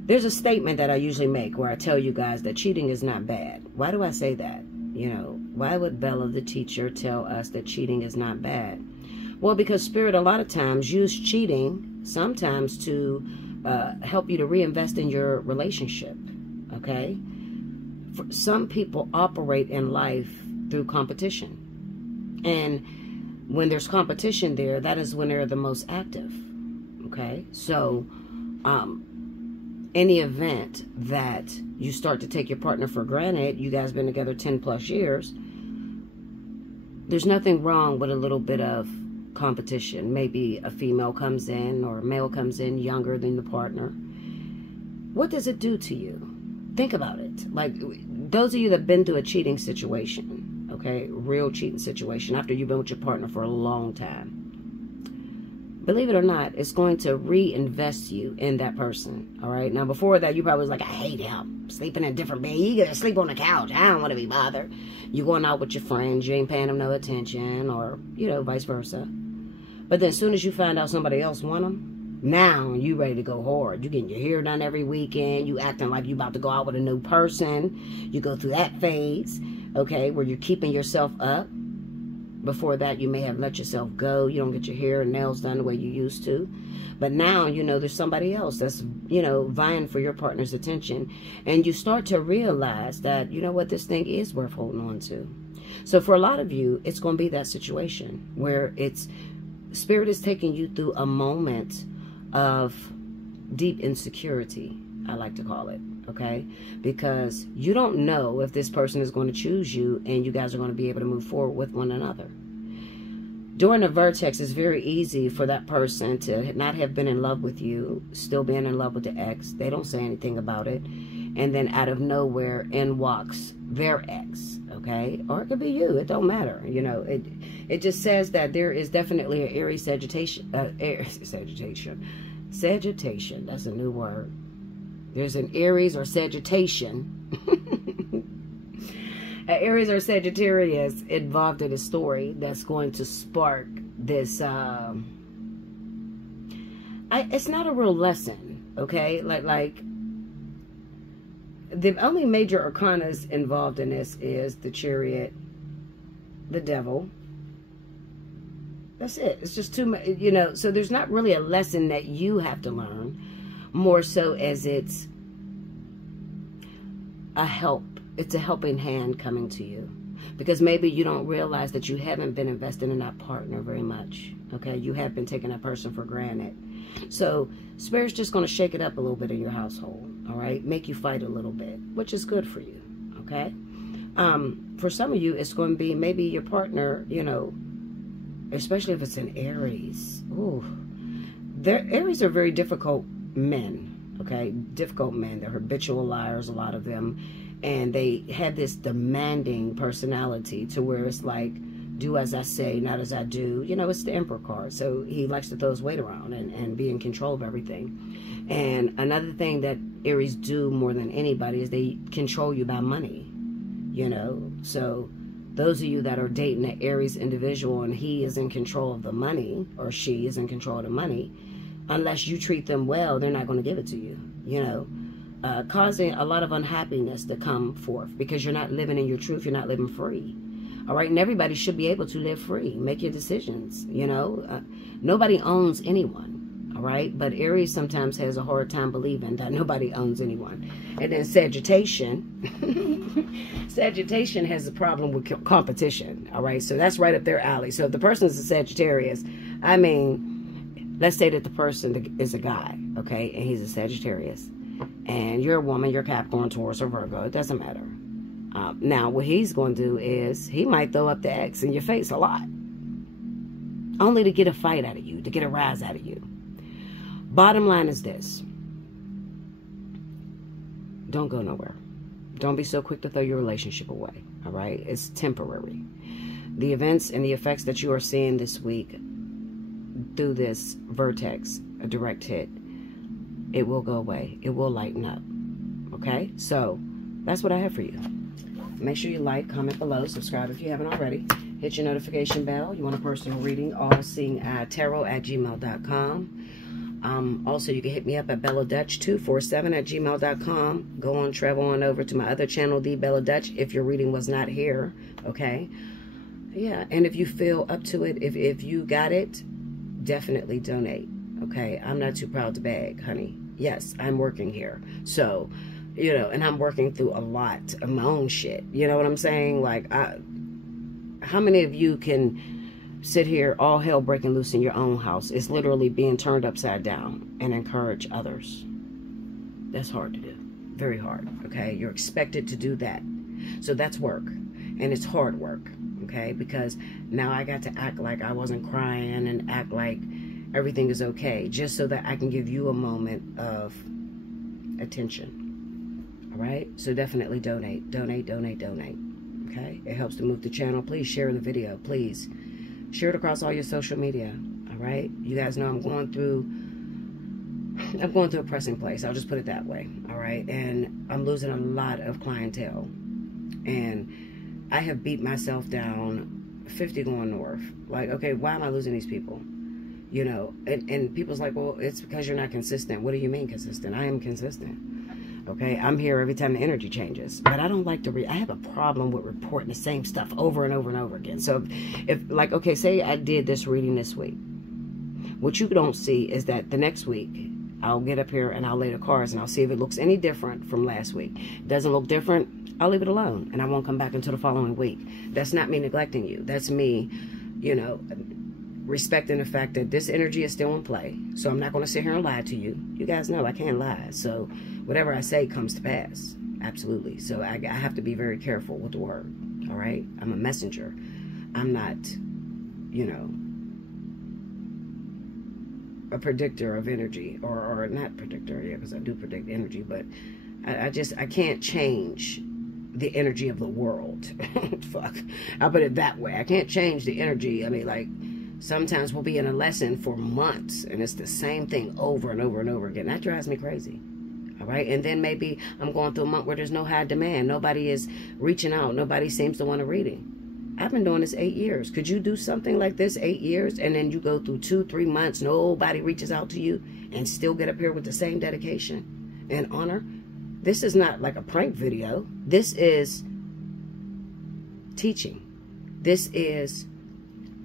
there's a statement that I usually make where I tell you guys that cheating is not bad. Why do I say that? You know, why would Bella the teacher tell us that cheating is not bad? Well, because Spirit a lot of times use cheating sometimes to help you to reinvest in your relationship, okay? Some people operate in life through competition. And when there's competition there, that is when they're the most active, okay? So, any event that you start to take your partner for granted, you guys been together 10 plus years, there's nothing wrong with a little bit of competition. Maybe a female comes in or a male comes in younger than the partner. What does it do to you? Think about it. Like, those of you that have been through a cheating situation, okay, real cheating situation, after you've been with your partner for a long time, believe it or not, it's going to reinvest you in that person, all right? Now, before that, you probably was like, I hate him. Sleeping in a different bed. You gotta sleep on the couch. I don't want to be bothered. You're going out with your friends. You ain't paying them no attention, or, you know, vice versa. But then as soon as you find out somebody else want them, now you ready to go hard. You getting your hair done every weekend. You acting like you about to go out with a new person. You go through that phase, okay, where you're keeping yourself up. Before that, you may have let yourself go. You don't get your hair and nails done the way you used to. But now, you know, there's somebody else that's, you know, vying for your partner's attention. And you start to realize that, you know what, this thing is worth holding on to. So for a lot of you, it's going to be that situation where it's, Spirit is taking you through a moment of deep insecurity, I like to call it. Okay, because you don't know if this person is going to choose you and you guys are going to be able to move forward with one another. During the Vertex, it's very easy for that person to not have been in love with you, still being in love with the ex. They don't say anything about it. And then out of nowhere, in walks their ex, okay? Or it could be you. It don't matter. You know, it just says that there is definitely an Aries Sagitation. Sagitation, that's a new word. There's an Aries or Sagitation, an Aries or Sagittarius involved in a story that's going to spark this, it's not a real lesson, okay? Like, the only major arcanas involved in this is the Chariot, the Devil, That's it. It's just too much, you know. So there's not really a lesson that you have to learn, more so as it's a help. It's a helping hand coming to you. Because maybe you don't realize that you haven't been invested in that partner very much. Okay, you have been taking that person for granted. So Spirit's just going to shake it up a little bit in your household. All right, make you fight a little bit, which is good for you. Okay, for some of you, it's going to be maybe your partner. You know, especially if it's an Aries. Ooh, Aries are very difficult men. Okay, difficult men. They're habitual liars, a lot of them. And they have this demanding personality to where it's like, do as I say, not as I do. You know, it's the Emperor card. So he likes to throw his weight around and be in control of everything. And another thing that Aries do more than anybody is they control you by money. You know, so those of you that are dating an Aries individual and he is in control of the money, or she is in control of the money, unless you treat them well, they're not going to give it to you, you know. Causing a lot of unhappiness to come forth because you're not living in your truth. You're not living free. All right. And everybody should be able to live free. Make your decisions. You know, nobody owns anyone. All right. But Aries sometimes has a hard time believing that nobody owns anyone. And then Sagitation has a problem with competition. All right. So that's right up their alley. So if the person is a Sagittarius, I mean, let's say that the person is a guy. Okay. And he's a Sagittarius. And you're a woman, you're Capricorn, Taurus, or Virgo. It doesn't matter. Now, what he's going to do is he might throw up the X in your face a lot. Only to get a fight out of you, to get a rise out of you. Bottom line is this. Don't go nowhere. Don't be so quick to throw your relationship away. All right? It's temporary. The events and the effects that you are seeing this week through this Vertex, a direct hit, it will go away. It will lighten up. Okay? So, that's what I have for you. Make sure you like, comment below, subscribe if you haven't already. Hit your notification bell. You want a personal reading, allseeingeyetarot@gmail.com. Also, you can hit me up at belladutch247@gmail.com. Go on, travel on over to my other channel, The Bella Dutch, if your reading was not here. Okay? Yeah, and if you feel up to it, if you got it, definitely donate. Okay? I'm not too proud to beg, honey. Yes, I'm working here. So, you know, and I'm working through a lot of my own shit. You know what I'm saying? Like, how many of you can sit here, all hell breaking loose in your own house? It's literally being turned upside down and encourage others. That's hard to do. Very hard, okay? You're expected to do that. So that's work. And it's hard work, okay? Because now I got to act like I wasn't crying and act like everything is okay, just so that I can give you a moment of attention. All right? So definitely donate, donate, donate, donate. Okay? It helps to move the channel. Please share the video. Please share it across all your social media. All right? You guys know I'm going through a pressing place. I'll just put it that way. All right? And I'm losing a lot of clientele. And I have beat myself down 50 going north. Like, okay, why am I losing these people? You know, and people's like, well, it's because you're not consistent. What do you mean consistent? I am consistent. Okay, I'm here every time the energy changes. But I don't like to I have a problem with reporting the same stuff over and over and over again. So if like, okay, say I did this reading this week. What you don't see is that the next week, I'll get up here and I'll lay the cards and I'll see if it looks any different from last week. It doesn't look different, I'll leave it alone. And I won't come back until the following week. That's not me neglecting you. That's me, you know, respecting the fact that this energy is still in play. So I'm not going to sit here and lie to you. You guys know I can't lie. So whatever I say comes to pass. Absolutely. So I have to be very careful with the word. All right? I'm a messenger. I'm not, you know, a predictor of energy. Or not predictor, yeah, because I do predict energy. But I can't change the energy of the world. Fuck. I'll put it that way. I can't change the energy. I mean, like, sometimes we'll be in a lesson for months, and it's the same thing over and over and over again. That drives me crazy. All right? And then maybe I'm going through a month where there's no high demand. Nobody is reaching out. Nobody seems to want a reading. I've been doing this 8 years. Could you do something like this 8 years, and then you go through 2-3 months, nobody reaches out to you, and still get up here with the same dedication and honor? This is not like a prank video. This is teaching. This is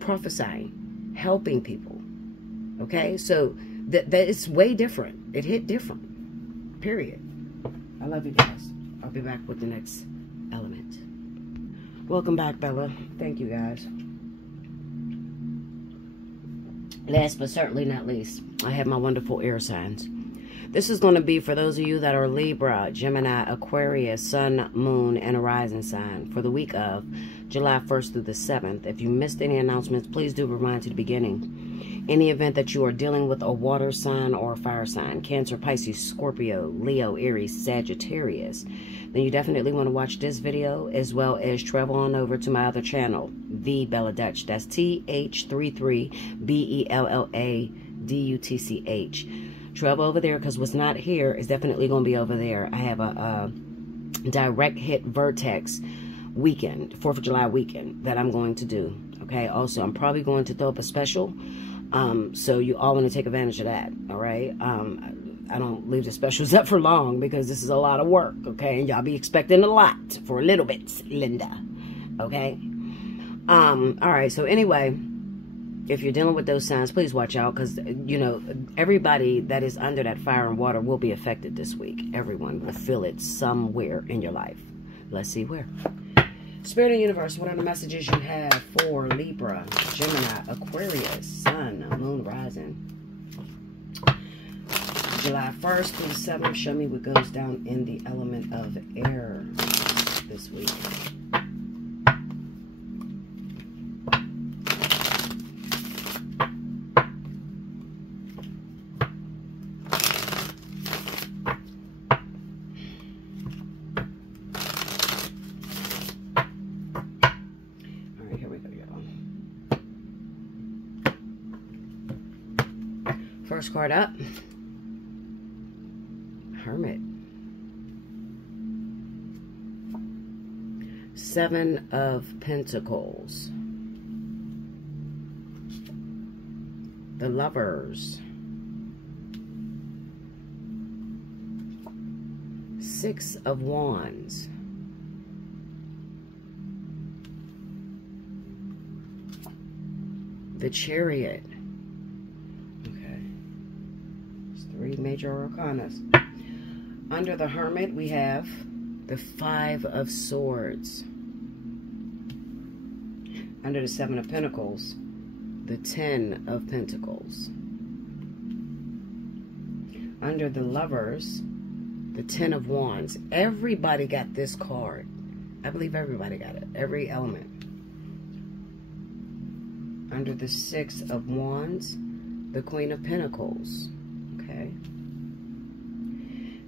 prophesying. helping people. Okay, so that it's way different. It hit different. Period. I love you guys. I'll be back with the next element. Welcome back, Bella. Thank you, guys. Last but certainly not least, I have my wonderful air signs. This is going to be for those of you that are Libra, Gemini, Aquarius, Sun, Moon, and a rising sign for the week of July 1st through the 7th. If you missed any announcements, please do rewind to the beginning. Any event that you are dealing with a water sign or a fire sign, Cancer, Pisces, Scorpio, Leo, Aries, Sagittarius, then you definitely want to watch this video, as well as travel on over to my other channel, The Bella Dutch. That's TH33BELLADUTCH. Travel over there, because what's not here is definitely going to be over there. I have a direct hit Vertex weekend, 4th of July weekend, that I'm going to do. Okay, also, I'm probably going to throw up a special. So you all want to take advantage of that. All right. I don't leave the specials up for long because this is a lot of work. Okay. And y'all be expecting a lot for a little bit, Linda. Okay. All right. So anyway, if you're dealing with those signs, please watch out, because, you know, everybody that is under that fire and water will be affected this week. Everyone will feel it somewhere in your life. Let's see where. Spirit and Universe, what are the messages you have for Libra, Gemini, Aquarius, Sun, Moon, Rising? July 1st through the 7th, show me what goes down in the element of air this week. First card up, Hermit. 7 of Pentacles. The Lovers. 6 of Wands. The Chariot. 3 major arcanas. Under the Hermit, we have the 5 of Swords. Under the 7 of Pentacles, the 10 of Pentacles. Under the Lovers, the 10 of Wands. Everybody got this card. I believe everybody got it. Every element. Under the 6 of Wands, the Queen of Pentacles. Okay.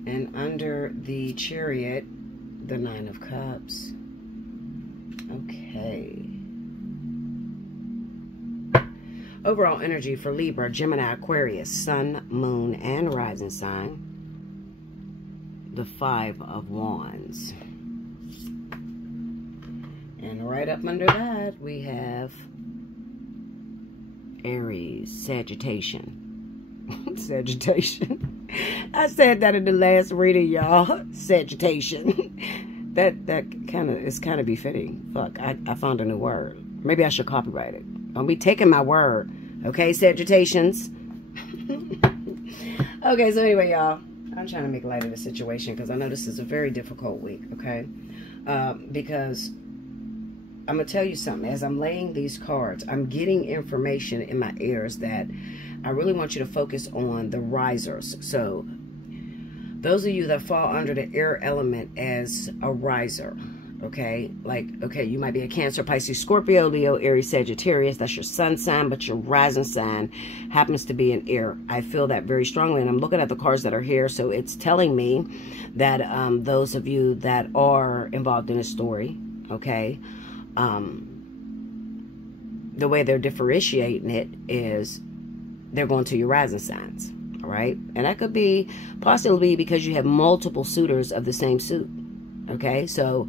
And under the Chariot, the 9 of Cups. Okay. Overall energy for Libra, Gemini, Aquarius, Sun, Moon, and Rising sign. The 5 of Wands. And right up under that, we have Aries, Sagitation. Sagitation. I said that in the last reading, y'all. Sagitation. that kind of is kind of befitting. Fuck, I found a new word. Maybe I should copyright it. Don't be taking my word, okay, Sagitations. Okay, so anyway, y'all, I'm trying to make light of the situation because I know this is a very difficult week, okay? Because I'm gonna tell you something. As I'm laying these cards, I'm getting information in my ears that I really want you to focus on the risers. So those of you that fall under the air element as a riser, okay, like, okay, you might be a Cancer, Pisces, Scorpio, Leo, Aries, Sagittarius. That's your sun sign, but your rising sign happens to be an air. I feel that very strongly, and I'm looking at the cards that are here, so it's telling me that those of you that are involved in a story, okay, the way they're differentiating it is they're going to your rising signs, all right? And that could be possibly because you have multiple suitors of the same suit, okay? So,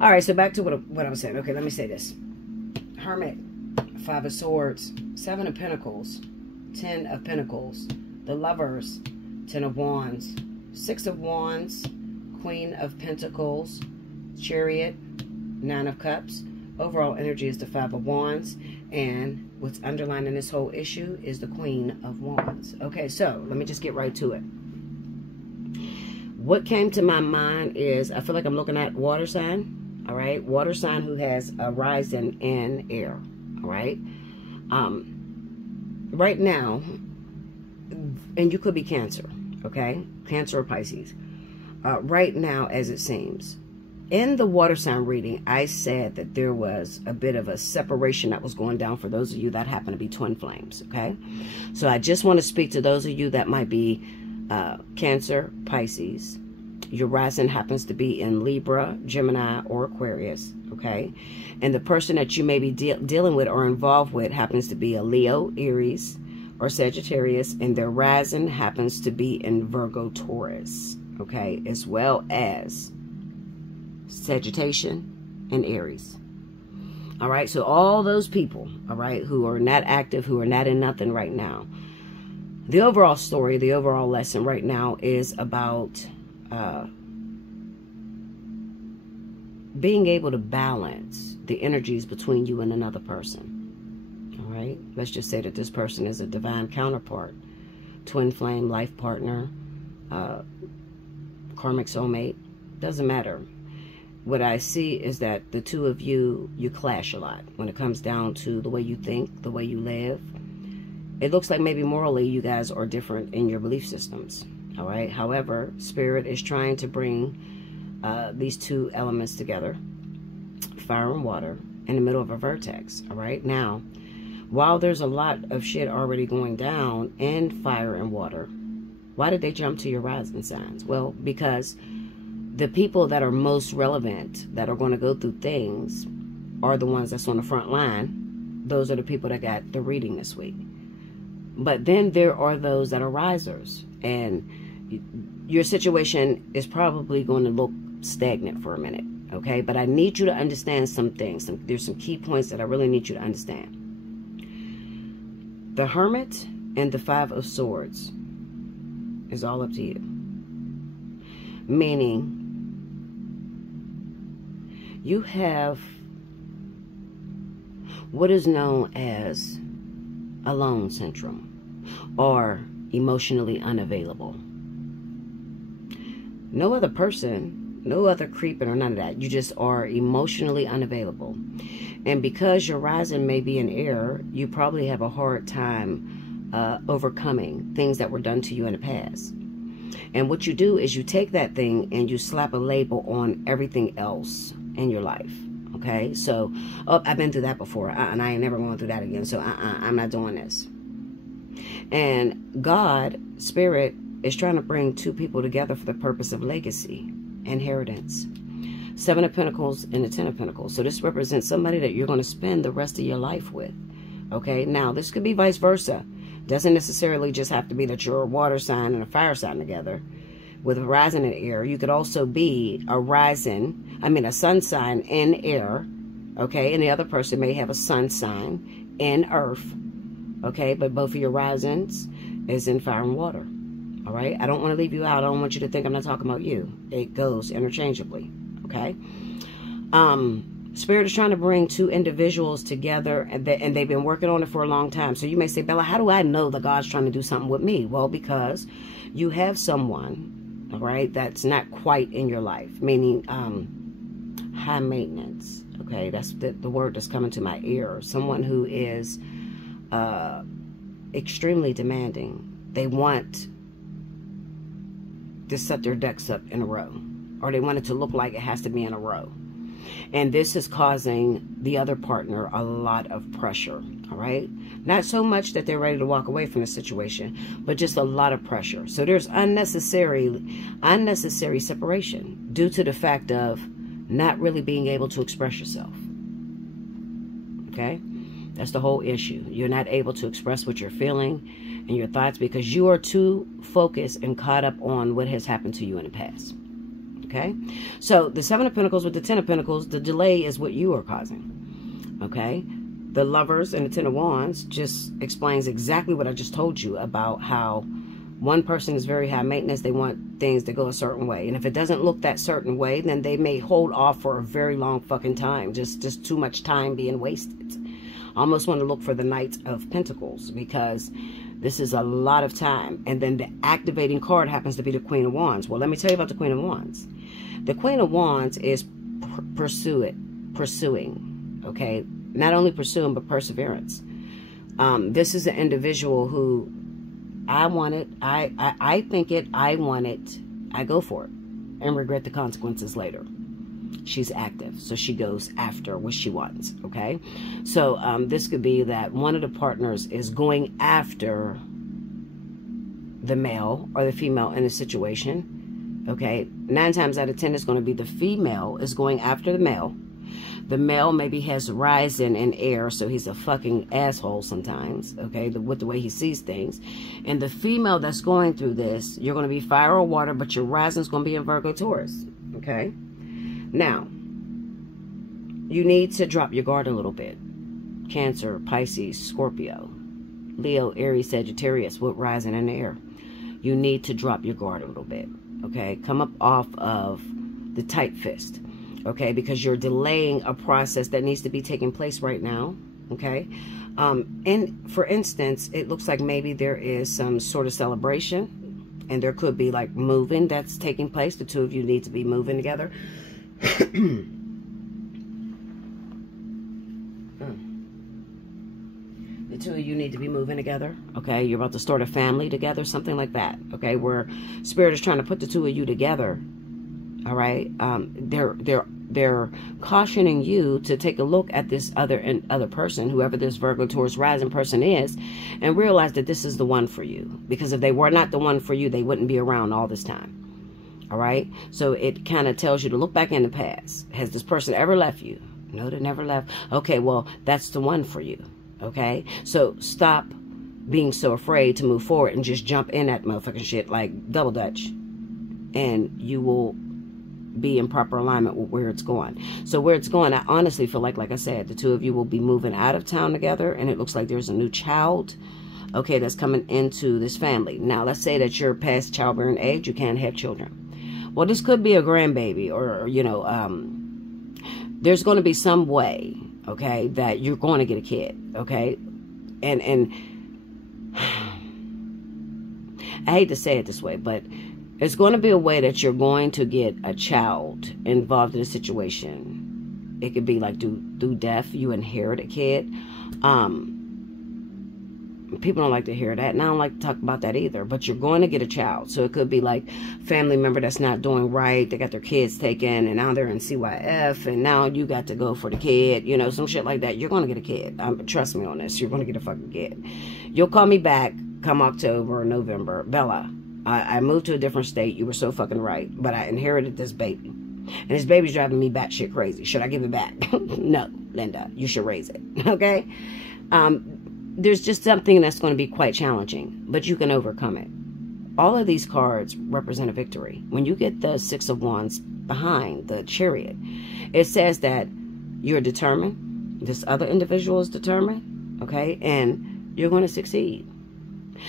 all right, so back to what I was saying. Okay, let me say this. Hermit, 5 of Swords, 7 of Pentacles, 10 of Pentacles, the Lovers, 10 of Wands, 6 of Wands, Queen of Pentacles, Chariot, 9 of Cups, Overall energy is the Five of Wands, and what's underlining this whole issue is the Queen of Wands. Okay, so let me just get right to it. What came to my mind is, I feel like I'm looking at water sign, all right? Water sign who has a rising in air, all right? Right now, and you could be Cancer, okay? Cancer or Pisces. Right now, as it seems, in the water sign reading, I said that there was a bit of a separation that was going down for those of you that happen to be twin flames, okay? So I just want to speak to those of you that might be Cancer, Pisces. Your rising happens to be in Libra, Gemini, or Aquarius, okay? And the person that you may be dealing with or involved with happens to be a Leo, Aries, or Sagittarius, and their rising happens to be in Virgo, Taurus, okay? As well as Sagitation and Aries. All right, so all those people, all right, who are not active, who are not in nothing right now. The overall story, the overall lesson right now is about being able to balance the energies between you and another person. All right, let's just say that this person is a divine counterpart, twin flame, life partner, karmic soulmate, doesn't matter. What I see is that the two of you clash a lot when it comes down to the way you think, the way you live. It looks like maybe morally you guys are different in your belief systems, all right? However, Spirit is trying to bring these two elements together, fire and water, in the middle of a vertex, all right? Now, while there's a lot of shit already going down in fire and water, why did they jump to your rising signs? Well, because the people that are most relevant, that are going to go through things, are the ones that's on the front line. Those are the people that got the reading this week. But then there are those that are risers, and your situation is probably going to look stagnant for a minute, okay? But I need you to understand some things. There's some key points that I really need you to understand. The Hermit and the Five of Swords is all up to you. Meaning, you have what is known as alone syndrome, or emotionally unavailable. No other person, no other creeping or none of that. You just are emotionally unavailable. And because your rising may be in air, you probably have a hard time overcoming things that were done to you in the past. And what you do is you take that thing and you slap a label on everything else in your life. Okay, so, oh, I've been through that before, and I ain't never going through that again, so I'm not doing this. And God, Spirit, is trying to bring two people together for the purpose of legacy, inheritance. Seven of Pentacles and the Ten of Pentacles. So this represents somebody that you're going to spend the rest of your life with. Okay, now this could be vice versa. Doesn't necessarily just have to be that you're a water sign and a fire sign together. With a rising in air, you could also be a sun sign in air, okay? And the other person may have a sun sign in earth, okay? But both of your risings is in fire and water, all right? I don't want to leave you out. I don't want you to think I'm not talking about you. It goes interchangeably, okay? Spirit is trying to bring two individuals together, and they've been working on it for a long time. So you may say, Bella, how do I know that God's trying to do something with me? Well, because you have someone, all right, that's not quite in your life, meaning high maintenance, okay? That's the word that's coming to my ear. Someone who is extremely demanding. They want to set their decks up in a row, or they want it to look like it has to be in a row. And this is causing the other partner a lot of pressure, all right? Not so much that they're ready to walk away from the situation, but just a lot of pressure. So there's unnecessary separation due to the fact of not really being able to express yourself, okay? That's the whole issue. You're not able to express what you're feeling and your thoughts because you are too focused and caught up on what has happened to you in the past. Okay, so the Seven of Pentacles with the Ten of Pentacles, the delay is what you are causing. Okay, the Lovers and the Ten of Wands just explains exactly what I just told you about how One person is very high maintenance. They want things to go a certain way. And if it doesn't look that certain way, then they may hold off for a very long fucking time. Just too much time being wasted. I almost want to look for the Knight of Pentacles, because this is a lot of time. And then the activating card happens to be the Queen of Wands. Well, let me tell you about the Queen of Wands. The Queen of Wands is pursuing, okay? Not only pursuing, but perseverance. This is an individual who, I want it, I think it, I want it, I go for it, and regret the consequences later. She's active, so she goes after what she wants, okay? So this could be that one of the partners is going after the male or the female in a situation, okay? 9 times out of 10, it's going to be the female is going after the male. The male maybe has rising in air, so he's a fucking asshole sometimes, okay, with the way he sees things. And the female that's going through this, you're going to be fire or water, but your rising's going to be in Virgo, Taurus, okay? Now, you need to drop your guard a little bit. Cancer, Pisces, Scorpio, Leo, Aries, Sagittarius with rising in the air. You need to drop your guard a little bit, okay? Come up off of the tight fist, okay? Because you're delaying a process that needs to be taking place right now, okay? And for instance, it looks like maybe there is some sort of celebration, and there could be like moving that's taking place. The two of you need to be moving together. The two of you need to be moving together, okay? You're about to start a family together, something like that, okay? Where Spirit is trying to put the two of you together, all right? They're cautioning you to take a look at this other person, whoever this Virgo, Taurus, rising person is, and realize that this is the one for you. Because if they were not the one for you, they wouldn't be around all this time. All right? So it kind of tells you to look back in the past. Has this person ever left you? No, they never left. Okay, well, that's the one for you. Okay? So stop being so afraid to move forward and just jump in that motherfucking shit like double dutch. And you will be in proper alignment with where it's going. So where it's going, I honestly feel like I said, the two of you will be moving out of town together, and it looks like there's a new child, okay, that's coming into this family. Now, let's say that you're past childbearing age, you can't have children. Well, this could be a grandbaby, or, you know, there's going to be some way, okay, that you're going to get a kid, okay? And I hate to say it this way, but it's going to be a way that you're going to get a child involved in a situation. It could be like through death, you inherit a kid. People don't like to hear that, and I don't like to talk about that either, but you're going to get a child. So it could be like family member that's not doing right. They got their kids taken, and now they're in CYF, and now you got to go for the kid, you know, some shit like that. You're going to get a kid. Trust me on this. You're going to get a fucking kid. You'll call me back come October or November. Bella, I moved to a different state. You were so fucking right, but I inherited this baby, and this baby's driving me batshit crazy. Should I give it back? No, Linda, you should raise it, okay? There's just something that's going to be quite challenging, but you can overcome it. All of these cards represent a victory. When you get the Six of Wands behind the Chariot, it says that you're determined. This other individual is determined, okay? And you're going to succeed.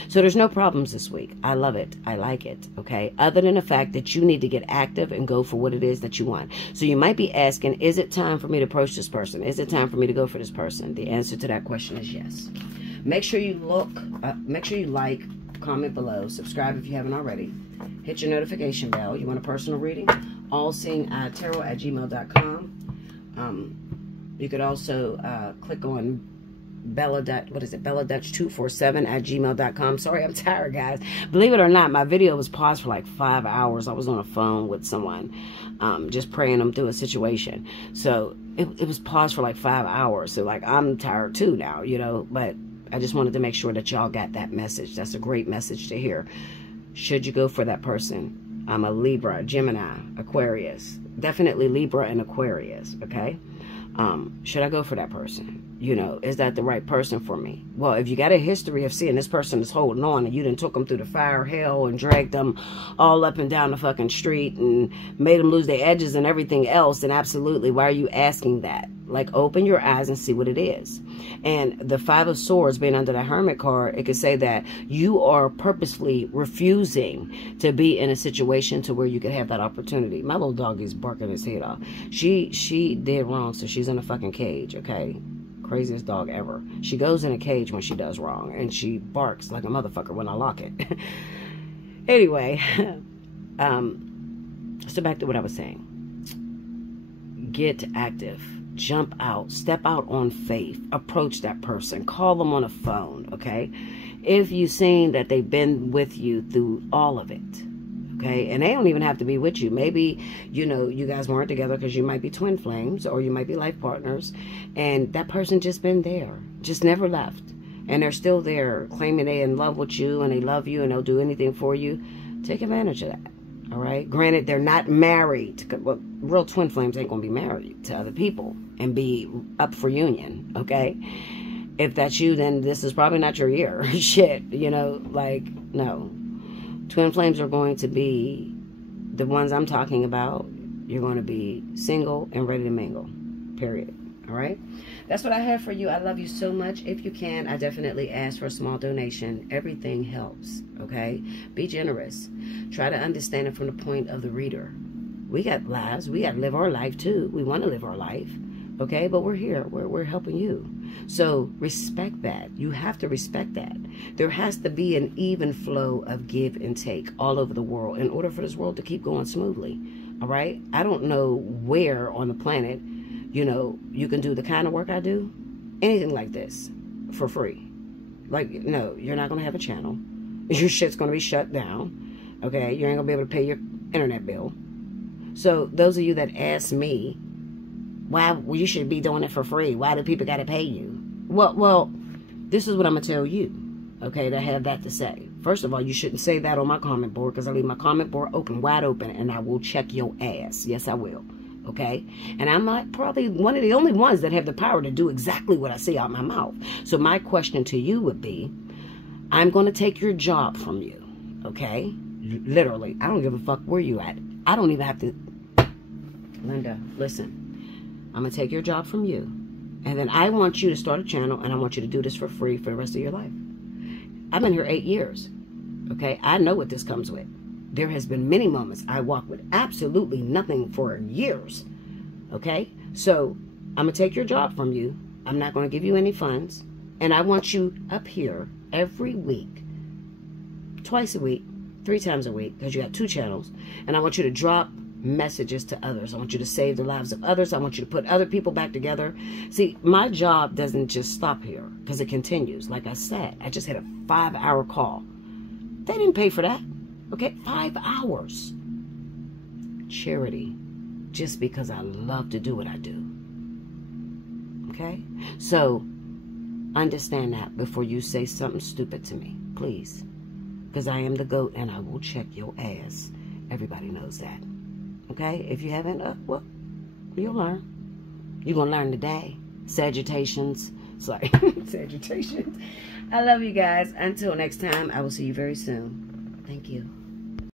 So there's no problems this week. I love it. I like it, okay? Other than the fact that you need to get active and go for what it is that you want. So you might be asking, is it time for me to approach this person? Is it time for me to go for this person? The answer to that question is yes. Make sure you make sure you like, comment below, subscribe if you haven't already. Hit your notification bell. You want a personal reading? Allseeingeyetarot@gmail.com. You could also click on Bella Dutch247@gmail.com. Sorry, I'm tired, guys. Believe it or not, my video was paused for like 5 hours. I was on a phone with someone, just praying them through a situation. So it was paused for like 5 hours. So like, I'm tired too now, you know, but I just wanted to make sure that y'all got that message. That's a great message to hear. Should you go for that person? I'm a Libra, Gemini, Aquarius. Definitely Libra and Aquarius, okay? Should I go for that person? You know, is that the right person for me? Well, if you got a history of seeing this person is holding on and you done took them through the fire, hell, and dragged them all up and down the fucking street and made them lose their edges and everything else, then absolutely, why are you asking that? Like, open your eyes and see what it is. And the Five of Swords being under the Hermit card, it could say that you are purposely refusing to be in a situation to where you could have that opportunity. My little doggy's barking his head off. She did wrong, so she's in a fucking cage, okay? Craziest dog ever. She goes in a cage when she does wrong, and she barks like a motherfucker when I lock it. Anyway, so back to what I was saying. Get active. Jump out. Step out on faith. Approach that person. Call them on a phone, okay? If you've seen that they've been with you through all of it, okay? And they don't even have to be with you. Maybe, you know, you guys weren't together because you might be twin flames or you might be life partners, and that person just been there, just never left. And they're still there claiming they in love with you and they love you and they'll do anything for you. Take advantage of that. All right. Granted, they're not married. Well, real twin flames ain't going to be married to other people and be up for union. Okay. If that's you, then this is probably not your year. Shit. You know, like, no. Twin flames are going to be the ones I'm talking about. You're going to be single and ready to mingle. Period. All right. That's what I have for you. I love you so much. If you can, I definitely ask for a small donation. Everything helps. Okay. Be generous. Try to understand it from the point of the reader. We got lives. We got to live our life too. We want to live our life. Okay. But we're here. We're helping you. So respect that. You have to respect that. There has to be an even flow of give and take all over the world in order for this world to keep going smoothly. All right. I don't know where on the planet, you know, you can do the kind of work I do, anything like this, for free. Like, no, you're not going to have a channel. Your shit's going to be shut down. Okay? You ain't going to be able to pay your internet bill. So, those of you that ask me, why you should be doing it for free? Why do people got to pay you? Well, this is what I'm going to tell you, okay, that have that to say. First of all, you shouldn't say that on my comment board, because I leave my comment board open, wide open, and I will check your ass. Yes, I will. Okay, and I'm not probably one of the only ones that have the power to do exactly what I say out my mouth. So my question to you would be, I'm going to take your job from you. Okay, literally, I don't give a fuck where you at. I don't even have to. Linda, listen, I'm going to take your job from you, and then I want you to start a channel, and I want you to do this for free for the rest of your life. I've been here 8 years. Okay, I know what this comes with. There has been many moments I walked with absolutely nothing for years. Okay? So, I'm going to take your job from you. I'm not going to give you any funds. And I want you up here every week, twice a week, 3 times a week, because you have 2 channels. And I want you to drop messages to others. I want you to save the lives of others. I want you to put other people back together. See, my job doesn't just stop here, because it continues. Like I said, I just had a 5-hour call. They didn't pay for that. Okay, 5 hours. Charity. Just because I love to do what I do. Okay? So, understand that before you say something stupid to me. Please. Because I am the GOAT and I will check your ass. Everybody knows that. Okay? If you haven't, well, you'll learn. You're going to learn today. Sagittations. Sorry. Sagittations. I love you guys. Until next time, I will see you very soon. Thank you.